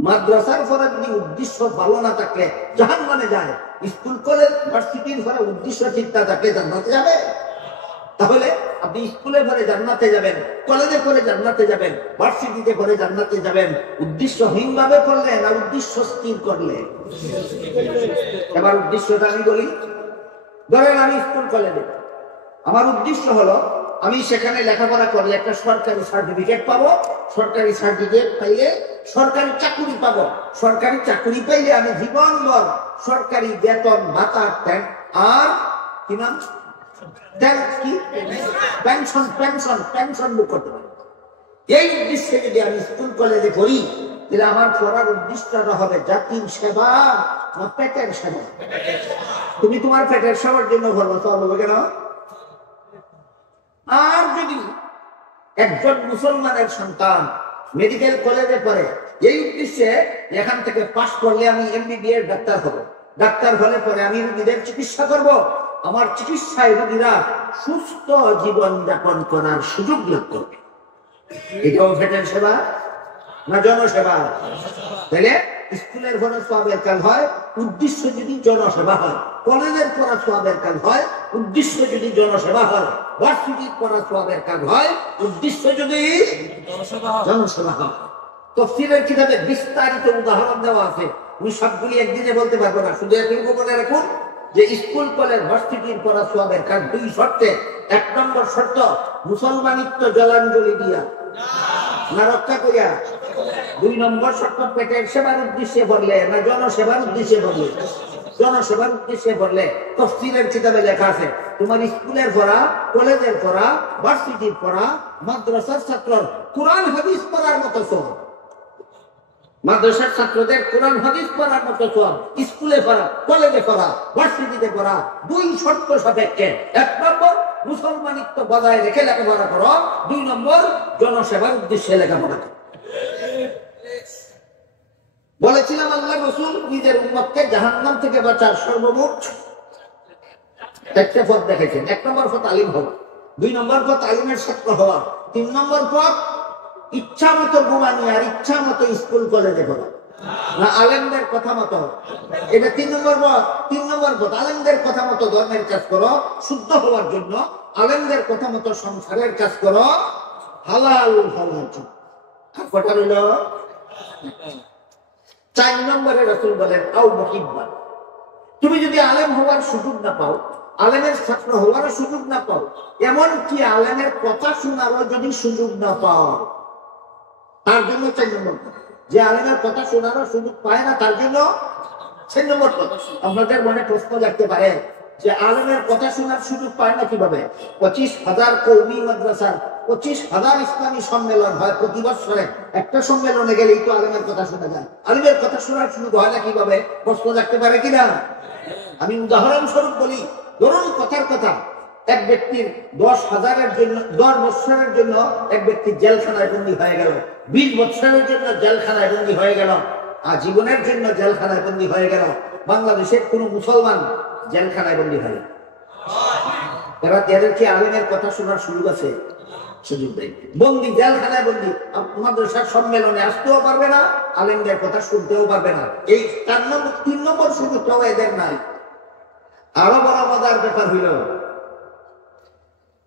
মাদ্রাসার পরে যদি উদ্দেশ্য ভালো না থাকলে জাহান্নামে যায়, স্কুল কলেজ ভার্সিটির পরে উদ্দেশ্য ঠিক না থাকলে জান্নাতে যাবে? তাহলে আপনি স্কুলে পরে জান্নাতে যাবেন, কলেজে পরে জান্নাতে যাবেন, ভার্সিটিতে পরে জান্নাতে যাবেন উদ্দেশ্যহীন ভাবে পড়লে না উদ্দেশ্য স্থির করলে? এবার উদ্দেশ্যটা আমি বলি। ধরেন আমি স্কুল কলেজে, আমার উদ্দেশ্য হলো আমি সেখানে লেখাপড়া করলে একটা সরকারি সার্টিফিকেট পাবো, সরকারি সার্টিফিকেট পাইলে সরকারি চাকরি পাবো, সরকারি চাকরি পাইলে আমি জীবনভর সরকারি বেতন ভাতা আর কি নাম পেনশন পেনশন পেনশন বুক করতে পারি। এই উদ্দেশ্যে যদি আমি স্কুল কলেজে পড়ি, তাহলে আমার পড়ার উদ্দেশ্যটা হবে জাতির সেবা না পেটের সেবা? তুমি তোমার পেটের সেবার জন্য পড়বো, তো হবে কেন? আর যদি একজন মুসলমানের সন্তান মেডিকেল কলেজে পড়ে এই উদ্দেশ্যে, এখান থেকে পাস করলে আমি এমবিবিএস ডাক্তার হব, ডাক্তার হলে পরে আমি রোগীদের চিকিৎসা করব, আমার চিকিৎসায় রোগীরা সুস্থ জীবন যাপন করার সুযোগ লাভ করবে, এটাও পেটের সেবা না জনসেবা? তাহলে স্কুলের পড়া সওয়াবের কাজ হয়, উদ্দেশ্য যদি জনসেবা হয়। কলেজের পড়া সওয়াবের কাজ হয়, উদ্দেশ্য যদি জনসেবা হয়। ভার্সিটির পড়া সওয়াবের কাজ হয়, উদ্দেশ্য যদি জনসেবা হয়। তাফসীরের কিতাবে বিস্তারিত উদাহরণ দেওয়া আছে, আমি সবগুলি একদিনে বলতে পারবো না, শুধু এটুকু মনে রাখুন যে স্কুল কলেজ ভার্সিটির পড়া সওয়াবের কাজ 2 শর্তে। 1 নম্বর শর্ত, মুসলমানিত্ব জলাঞ্জলি দিয়া না রক্ষা করিয়া। 2 নম্বর শর্ত, পেটের সেবার উদ্দেশ্যে পড়লে না জনসেবার উদ্দেশ্যে পড়লে? জনসেবার উদ্দেশ্যে পড়লে। তাফসীরের কিতাবে লেখা আছে, তোমার স্কুলের পড়া, কলেজের পড়া, ভার্সিটির পড়া, মাদ্রাসার ছাত্র কোরআন হাদিস পড়ার মতো সওয়াব, মাদ্রাসার ছাত্রদের কোরআন হাদিস পড়ার মতো সওয়াব স্কুলে পড়া, কলেজে পড়া, ভার্সিটিতে পড়া। 2 শর্ত সাপেক্ষে। 1 নম্বর মুসলমানিত্ব বজায় রেখে লেখাপড়া করো, 2 নম্বর জনসেবার উদ্দেশ্যে লেখাপড়া করো। বলেছিলাম আল্লাহ রাসূল নিজের উম্মতকে জাহান্নাম থেকে বাঁচার সর্বমোট চারটে পথ দেখাইছেন। 1 নম্বর পথ আলিম হওয়া, 2 নম্বর পথ আলিমের ছাত্র হওয়া, 3 নম্বর পথ ইচ্ছা মতো ঘুমানি আর ইচ্ছা মতো স্কুল কলেজে পড়া, না আলেমদের কথা মতো। এটা 3 নম্বর পথ। 3 নম্বর পথ আলেমদের কথা মতো ধর্মের কাজ করো শুদ্ধ হওয়ার জন্য, আলেমদের কথা মতো সংসারের কাজ করো হালাল হওয়ার জন্য। আর কটা রইল? 4 নম্বরে রাসূল বলেন আও মুহিব্বান, তুমি যদি আলেম হওয়ার সুযোগ না পাও, আলেমের ছাত্র হওয়ারও সুযোগ না পাও, এমন কি আলেমের কথা শোনারও যদি সুযোগ না পাও, তার জন্য 4 নম্বর। যে আলেমের কথা শোনারও সুযোগ পায় না তার জন্য 4 নম্বর। আপনাদের মনে প্রশ্ন জাগতে পারে যে আলেমের কথা শোনার সুযোগ পায় না কিভাবে? 25,000 কওমি মাদ্রাসার 25,000 ইসলামী সম্মেলন হয় প্রতি বছরে, একটা সম্মেলনে গেলেই তো আলেমের কথা শোনা যায়, আলেমের কথা শোনার সুযোগ হয় না কিভাবে? প্রশ্ন জাগতে পারে কিনা? আমি উদাহরণস্বরূপ বলি, ধরুন কথার কথা এক ব্যক্তির 10,000-এর জন্য 10 বছরের জন্য এক ব্যক্তি জেলখানায় বন্দী হয়ে গেল, 20 বছরের জন্য জেলখানায় বন্দী হয়ে গেল, আজীবনের জন্য জেলখানায় বন্দী হয়ে গেল। বাংলাদেশের কোন মুসলমান জেলখানায় বন্দী হয়? এরা এদের কি আলেমের কথা শোনার সুযোগ আছে? সুযোগ নেই। বন্দী, জেলখানায় বন্দী, মাদ্রাসার সম্মেলনে আসতেও পারবে না, আলেমদের কথা শুনতেও পারবে না। এই 3 নম্বর সুযোগটাও এদের নাই। আরো বড় মজার ব্যাপার হইল,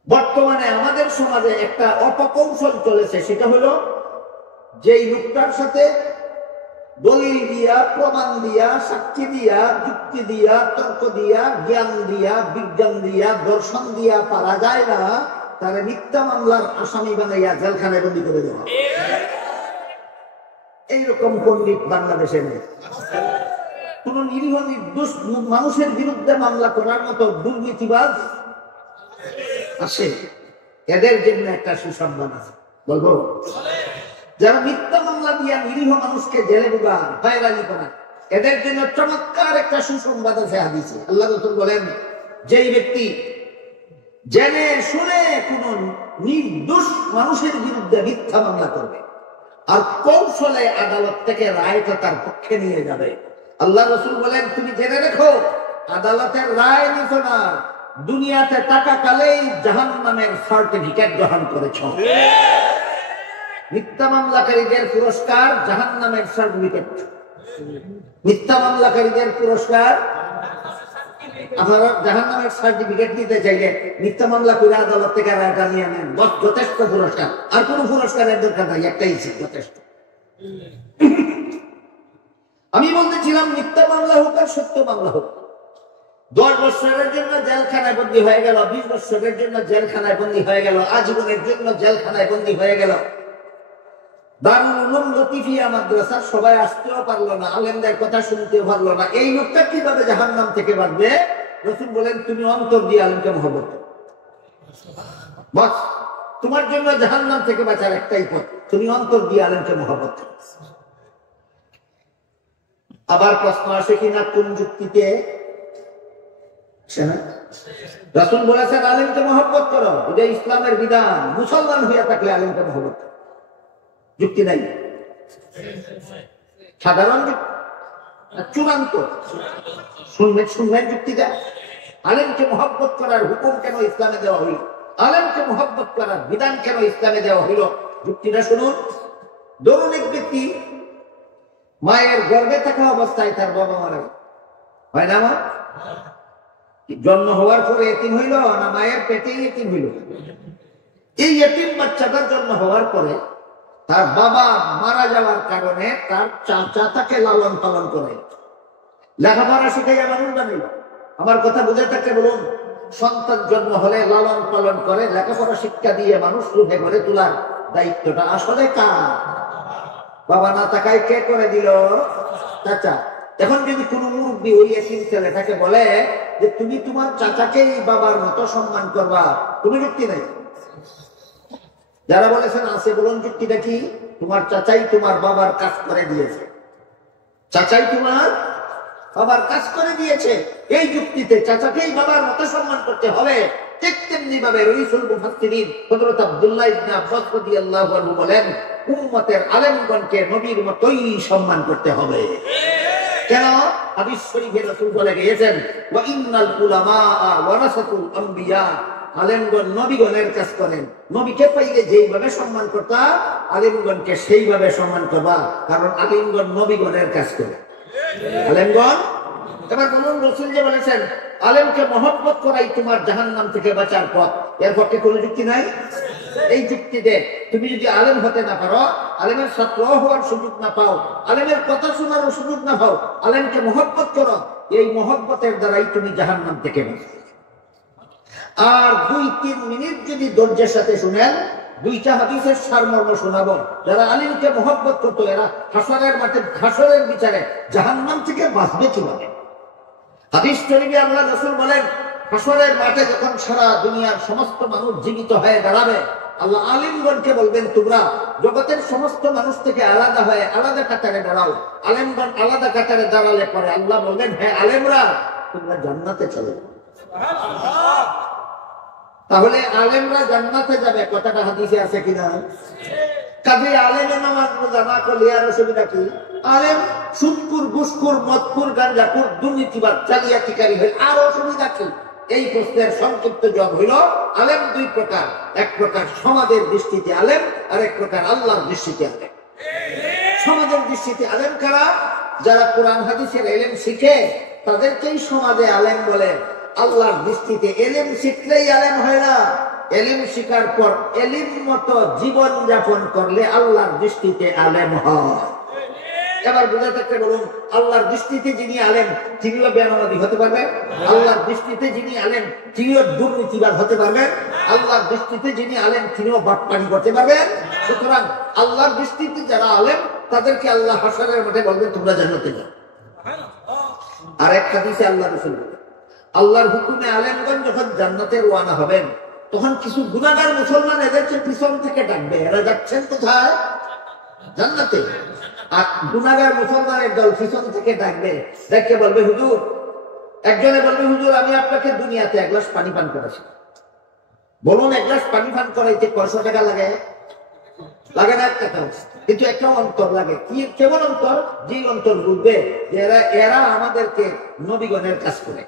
বর্তমানে আমাদের সমাজে একটা অপকৌশল চলেছে, সেটা হলো যেই লোকটার সাথে দলিল দিয়া, প্রমাণ দিয়া, সাক্ষী দিয়া, যুক্তি দিয়া, তর্ক দিয়া, জ্ঞান দিয়া, বিজ্ঞান দিয়া, দর্শন দিয়া পারা যায় না, তারা মিথ্যা মামলার আসামি বানাইয়া জেলখানায় বন্দী করে দেওয়া। এইরকম পণ্ডিত বাংলাদেশে নেই। কোন নিরীহ নির্দোষ মানুষের বিরুদ্ধে মামলা করার মতো দুর্নীতিবাজ আছে। এদের জন্য একটা সুসংবাদ আছে, বলবো। যারা মিথ্যা মামলা দিয়া নিরীহ মানুষকে জেলে ঢুকান, হয়রানি করেন, এদের জন্য চমৎকার একটা সুসংবাদ আছে হাদিসে। আল্লাহ রাসূল বলেন, যেই ব্যক্তি জেনে শুনে কোন নির্দোষ মানুষের বিরুদ্ধে মিথ্যা মামলা করবে আর কৌশলে আদালত থেকে রায়টা তার পক্ষে নিয়ে যাবে, আল্লাহ রাসূল বলেন তুমি জেনে রেখো, আদালতের রায় নিছ না, দুনিয়াতে থাকাকালেই জাহান্নামের সার্টিফিকেট গ্রহণ করেছ। মিথ্যা মামলাকারীদের পুরস্কার জাহান্নামের সার্টিফিকেট। মিথ্যা মামলাকারীদের পুরস্কার, আপনারা জাহান্নামের সার্টিফিকেট নিতে চাইলে মিথ্যা মামলা করে আদালত থেকে রায়টা নিয়ে নেন, বস যথেষ্ট পুরস্কার। আর কোন পুরস্কারের দরকার নাই, একটাই যথেষ্ট। আমি বলতেছিলাম মিথ্যা মামলা হোক আর সত্য মামলা হোক, 10 বছরের জন্য জেলখানায় বন্দী হয়ে গেল, 20 বছরের জন্য জেলখানায় বন্দী হয়ে গেল, আজীবনের জন্য জেলখানায় বন্দী হয়ে গেল, দারুল উলুম লতিফিয়া মাদ্রাসার সবাই আসতেও পারলো না, আলেমদের কথা শুনতেও পারলো না, এই লোকটা কিভাবে জাহান্নাম থেকে বাঁচবে? রাসূল বলেন তুমি অন্তর দিয়ে আলেমকে মহব্বত করো, বস তোমার জন্য জাহান্নাম থেকে বাঁচার একটাই পথ, তুমি অন্তর দিয়ে আলেমকে মহব্বত করো। আবার প্রশ্ন আসে কিনা কোন যুক্তিতে? রাসূল বলেছেন আলেমকে মহব্বত করো, এটা ইসলামের বিধান, মুসলমান হইয়া থাকলে আলেমকে মহব্বত করো। যুক্তি নাই, সাধারণ চূড়ান্ত। শুনবেন যুক্তিটা? আলেমকে মহব্বত করার হুকুম কেন ইসলামে দেওয়া হইল? আলেমকে মহব্বত করার বিধান কেন ইসলামে দেওয়া হইল? যুক্তিটা শুনুন। ধরুন এক ব্যক্তি মায়ের গর্ভে থাকা অবস্থায় তার বাবা মারা গেল, হয় না? মা জন্ম হওয়ার পরে এতিম হইল না মায়ের পেটেই এতিম হইল? এই এতিম বাচ্চাটার জন্ম হওয়ার পরে তার বাবা মারা যাওয়ার কারণে তার চাচা তাকে লালন পালন করে, লেখাপড়া শিখাইয়া মানুষ বানাইল। আমার কথা বুঝে থাকলে বলুন, সন্তান জন্ম হলে লালন পালন করে, লেখাপড়া শিক্ষা দিয়ে মানুষ রূপে গড়ে তোলার দায়িত্বটা আসলে কার? বাবা না থাকায় কে করে দিল? চাচা। এখন যদি কোন মুরব্বী ওই এতিম ছেলেটাকে বলে যে তুমি তোমার চাচাকেই বাবার মতো সম্মান করবা, তুমি যুক্তি নাই। যারা বলেছেন আছে, বলুন যুক্তিটা কি? তোমার চাচাই তোমার বাবার কাজ করে দিয়েছে, চাচাই তোমার বাবার কাজ করে দিয়েছে, এই যুক্তিতে চাচাকেই বাবার মতো সম্মান করতে হবে। ঠিক তেমনি ভাবে রাসূল মুফাসসিরিন হযরত আব্দুল্লাহ ইবনে আব্বাস রাদিয়াল্লাহু আনহু বলেন উম্মতের আলেমগণকে নবীর মতোই সম্মান করতে হবে। কেন? হাদিস শরীফে রাসূল বলে গিয়েছেন, ওয়া ইন্নাল উলামা ওয়ারাসাতুল আম্বিয়া, আলেমগণ নবীগণের কাজ করেন। নবীকে পাইলে যেইভাবে সম্মান করতা, আলেমগণকে সেইভাবে সম্মান করবা, কারণ আলেমগণ নবীগণের কাজ করে। আলেমগণ, এবার বলুন, রাসূল যে বলেছেন আলেমকে মহব্বত করাই তোমার জাহান্নাম থেকে বাঁচার পথ, এর পক্ষে কোনো যুক্তি নাই? এই যুক্তিতে তুমি যদি আলেম হতে না পারো, আলেমের ছাত্র হওয়ার সুযোগ না পাও, আলেমের কথা শোনার সুযোগ না পাও, আলেমকে মহব্বত করো, এই মহব্বতের দ্বারাই তুমি জাহান্নাম থেকে বাঁচবে। আর 2-3 মিনিট যদি ধৈর্যের সাথে শুনেন, 2টা হাদিসের সারমর্ম শোনাবো। যারা আলেমকে মহব্বত করতো, এরা হাসরের মাঠে, হাসরের বিচারে জাহান্নাম থেকে বাঁচবে কিভাবে। হাদিস শরীফে আল্লাহ রাসূল বলেন, হাসরের মাঠে যখন সারা দুনিয়ার সমস্ত মানুষ জীবিত হয়ে দাঁড়াবে, আল্লাহ আলিমগণকে বলবেন, তোমরা জগতের সমস্ত মানুষ থেকে আলাদা হয়ে আলাদা কাতারে দাঁড়াও। আলেমগণ আলাদা কাতারে দাঁড়ালে পরে আল্লাহ বলবেন, হ্যাঁ আলেমরা, তোমরা জান্নাতে চলে যাও। তাহলে আলেমরা জান্নাতে যাবে, কথাটা হাদিসে আছে কিনা? কাজে আলেমের নামাজ রোজা না করলে আর অসুবিধা কি? আলেম সুদখোর, ঘুষখোর, মদখোর, গাঁজাখোর, দুর্নীতিবাদ, জালিয়াতিকারী হয়ে আর অসুবিধা কি? এই প্রশ্নের সংক্ষিপ্ত জবাব হইল, আলেম 2 প্রকার। এক প্রকার সমাজের দৃষ্টিতে আলেম, আর এক প্রকার আল্লাহর দৃষ্টিতে আলেম। সমাজের দৃষ্টিতে আলেম কারা? যারা কোরআন হাদিসের ইলম শিখে, তাদেরকেই সমাজে আলেম বলে। আল্লাহর দৃষ্টিতে ইলম শিখলেই আলেম হয় না, ইলম শিখার পর ইলম মতো জীবন যাপন করলে আল্লাহর দৃষ্টিতে আলেম হয়। এবার বুঝে থাকতে বলুন, আল্লাহর দৃষ্টিতে যিনি আলেম, তিনিও বেনামাজি হতে পারবেন? আল্লাহর দৃষ্টিতে যিনি আলেম, তিনিও দুর্নীতিবাদ হতে পারবেন? আল্লাহর দৃষ্টিতে যিনি আলেম, তিনিও বাটপারি করতে পারবেন? সুতরাং আল্লাহর দৃষ্টিতে যারা আলেম, তাদেরকে আল্লাহ হাসরের মাঠে বলবেন, তোমরা জান্নাতে যাও। আর এক হাদিসে আল্লাহ রাসূল বলেন, আল্লাহর হুকুমে আলেমগণ যখন জান্নাতে রওনা হবেন, তখন কিছু গুনাহগার মুসলমান এদেরকে পিছন থেকে ডাকবে। এরা যাচ্ছেন কোথায়? জান্নাতে। আর গুনাহগার মুসলমানের দল পিছন থেকে ডাকবে, দেখে বলবে, হুজুর, একজনে বলবে, হুজুর আমি আপনাকে দুনিয়াতে 1 গ্লাস পানি পান করেছি। বলুন, 1 গ্লাস পানি পান করাইতে 500 টাকা লাগে? লাগে না 1 টাকা। কিন্তু একটা অন্তর লাগে। কি, কেমন অন্তর? যে অন্তর বুঝবে যে এরা আমাদেরকে নবীগণের কাজ করে,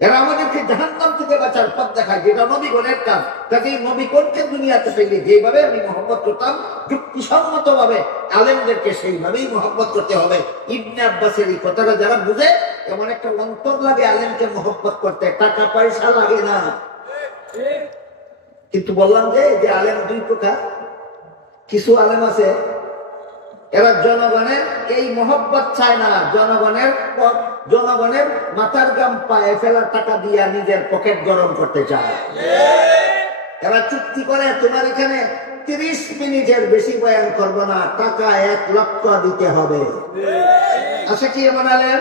এরা আমাদেরকে জাহান্নাম থেকে বাঁচার পথ দেখায়, যেটা নবীগণের কাজ। কাজে নবীগণকে দুনিয়াতে পেলে যেভাবে আমি মহব্বত করতাম, যুক্তিসম্মত ভাবে আলেমদেরকে সেইভাবেই মহব্বত করতে হবে। ইবনে আব্বাসের এই কথাটা যারা বুঝে, এমন একটা অন্তর লাগে আলেমকে মহব্বত করতে, টাকা পয়সা লাগে না। কিন্তু বললাম যে আলেম 2 প্রকার। কিছু আলেম আছে, এরা জনগণের এই মহব্বত চায় না, জনগণের মাথার গাম পায়ে ফেলার টাকা দিয়া নিজের পকেট গরম করতে চায়। এরা চুক্তি করে, তোমার এখানে 30 মিনিটের বেশি বয়ান করবো না, টাকা 1 লক্ষ দিতে হবে। আছে কি এমন আলেম?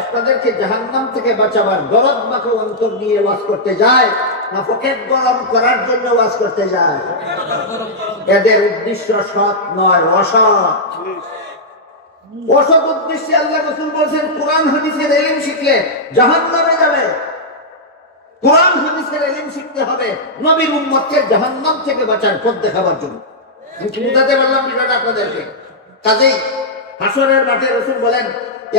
আপনাদেরকে জাহান্নাম থেকে বাঁচাবার দরদ মাখো অন্তর নিয়ে ওয়াজ করতে যায়, না পকেট গরম করার জন্য ওয়াজ করতে যায়? এদের উদ্দেশ্য সৎ নয়, অসৎ। অসৎ উদ্দেশ্যে আল্লাহ রাসূল বলেছেন, কোরআন হাদিসের ইলম শিখলে জাহান্নামে যাবে। কোরআন হাদিসের ইলম শিখতে হবে নবীর উম্মতকে জাহান্নাম থেকে বাঁচার পথ দেখাবার জন্য। আমি কি বুঝাতে পারলাম বিষয়টা আপনাদেরকে? কাজেই হাসরের মাঠে রাসূল বলেন,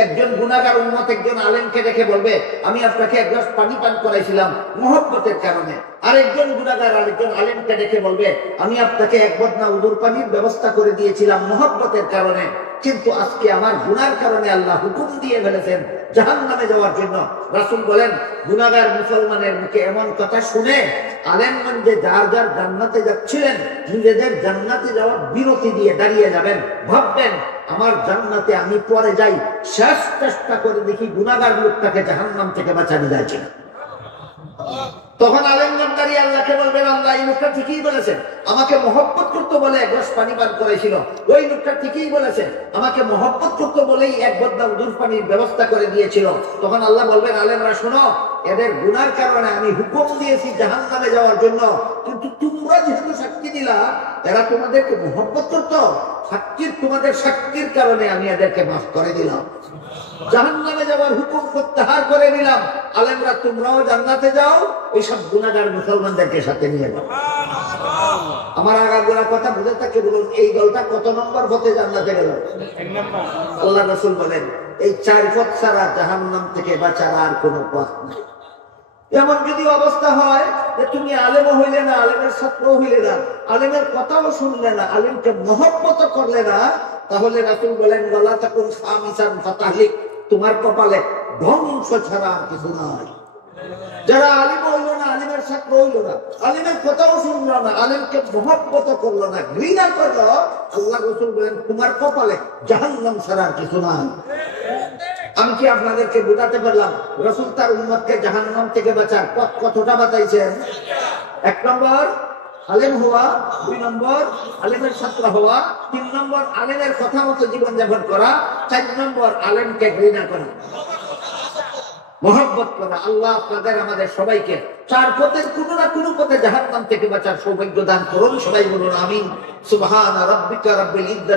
একজন গুনাহগার উম্মত একজন আলেমকে দেখে বলবে, আমি আপনাকে 1 গ্লাস পানি পান করাইছিলাম মহব্বতের কারণে। আরেকজন গুনাহগার আরেকজন আলেমকে দেখে বলবে, আমি আপনাকে 1 বদনা উদুর পানির ব্যবস্থা করে দিয়েছিলাম মহব্বতের কারণে, কিন্তু আজকে আমার গুনার কারণে আল্লাহ হুকুম দিয়ে ফেলেছেন জাহান্নামে যাওয়ার জন্য। রাসূল বলেন, গুনাহগার মুসলমানের মুখে এমন কথা শুনে আলেমগণ যে যার যার জান্নাতে যাচ্ছিলেন, নিজেদের জান্নাতে যাওয়ার বিরতি দিয়ে দাঁড়িয়ে যাবেন, ভাববেন আমার জান্নাতে আমি পরে যাই, শেষ চেষ্টা করে দেখি গুনাহগার লোকটাকে জাহান্নাম থেকে বাঁচানো যায় কিনা। তখন আলেমগণ দাঁড়িয়ে আল্লাহকে বলবেন, আল্লাহ এই লোকটা ঠিকই বলেছেন, আমাকে মহব্বত করতে বলে 1 গ্লাস পানি পান করাইছিল। ওই লোকটা ঠিকই বলেছেন, আমাকে মহব্বত করতে বলেই 1 বদনা উদুর পানির ব্যবস্থা করে দিয়েছিল। তখন আল্লাহ বলবেন, আলেমরা শোনো, এদের গুনার কারণে আমি হুকুম দিয়েছি জাহান্নামে যাওয়ার জন্য, কিন্তু তোমরা যেহেতু সাক্ষী দিলা এরা তোমাদেরকে মহব্বত করতো, তোমাদের সাক্ষীর কারণে আমি এদেরকে মাফ করে দিলাম, জাহান্নামে যাওয়ার হুকুম প্রত্যাহার করে নিলাম। আলেমরা তোমরাও জান্নাতে যাও, ওইসব গুনাহগার মুসলমানদেরকে সাথে নিয়ে যাও। আমার আগাগোড়া কথা বুঝে থাকে, বলুন এই দলটা কত নম্বর পথে জান্নাতে গেল? আল্লাহ রাসূল বলেন, এই 4 পথ ছাড়া জাহান্নাম থেকে বাঁচার আর কোনো পথ নাই। এমন যদি অবস্থা হয় যে তুমি আলেমও হইলে না, আলেমের ছাত্র হইলে না, আলেমের কথাও শুনলে না, আলেমকে মহব্বত করলে না, তাহলে রাসূল বলেন ওয়ালা তাকুন খামিসান ফাতাহলিক, তোমার কপালে ধ্বংস ছাড়া আর কিছু নাই। যারা আলিম হইল না, আলিমের ছাত্র হইল না, আলিমের কথাও শুনলো না, আলিমকে মহব্বত করলো না, ঘৃণা করলো, আল্লাহ রাসূল বলেন তোমার কপালে জাহান্নাম ছাড়া আর কিছু নাই। আমি কি আপনাদেরকে বোঝাতে পারলাম রাসূল তার উম্মতকে জাহান্নাম থেকে বাঁচার পথ কতটা বাতাইছেন? 1 নম্বর আলেম হওয়া, 2 নম্বর আলেমের ছাত্র হওয়া, 3 নম্বর আলেমের কথা মতো জীবনযাপন করা, 4 নম্বর আলেমকে ঘৃণা করা, মহব্বত করা। আল্লাহ আপনাদের আমাদের সবাইকে 4 পথের কোনো না কোনো পথে জাহান্নাম থেকে বাঁচার সৌভাগ্য দান করুন। সবাই বলুন আমিন। সুবহান রাব্বিকা রাব্বিল ইজ্জাতি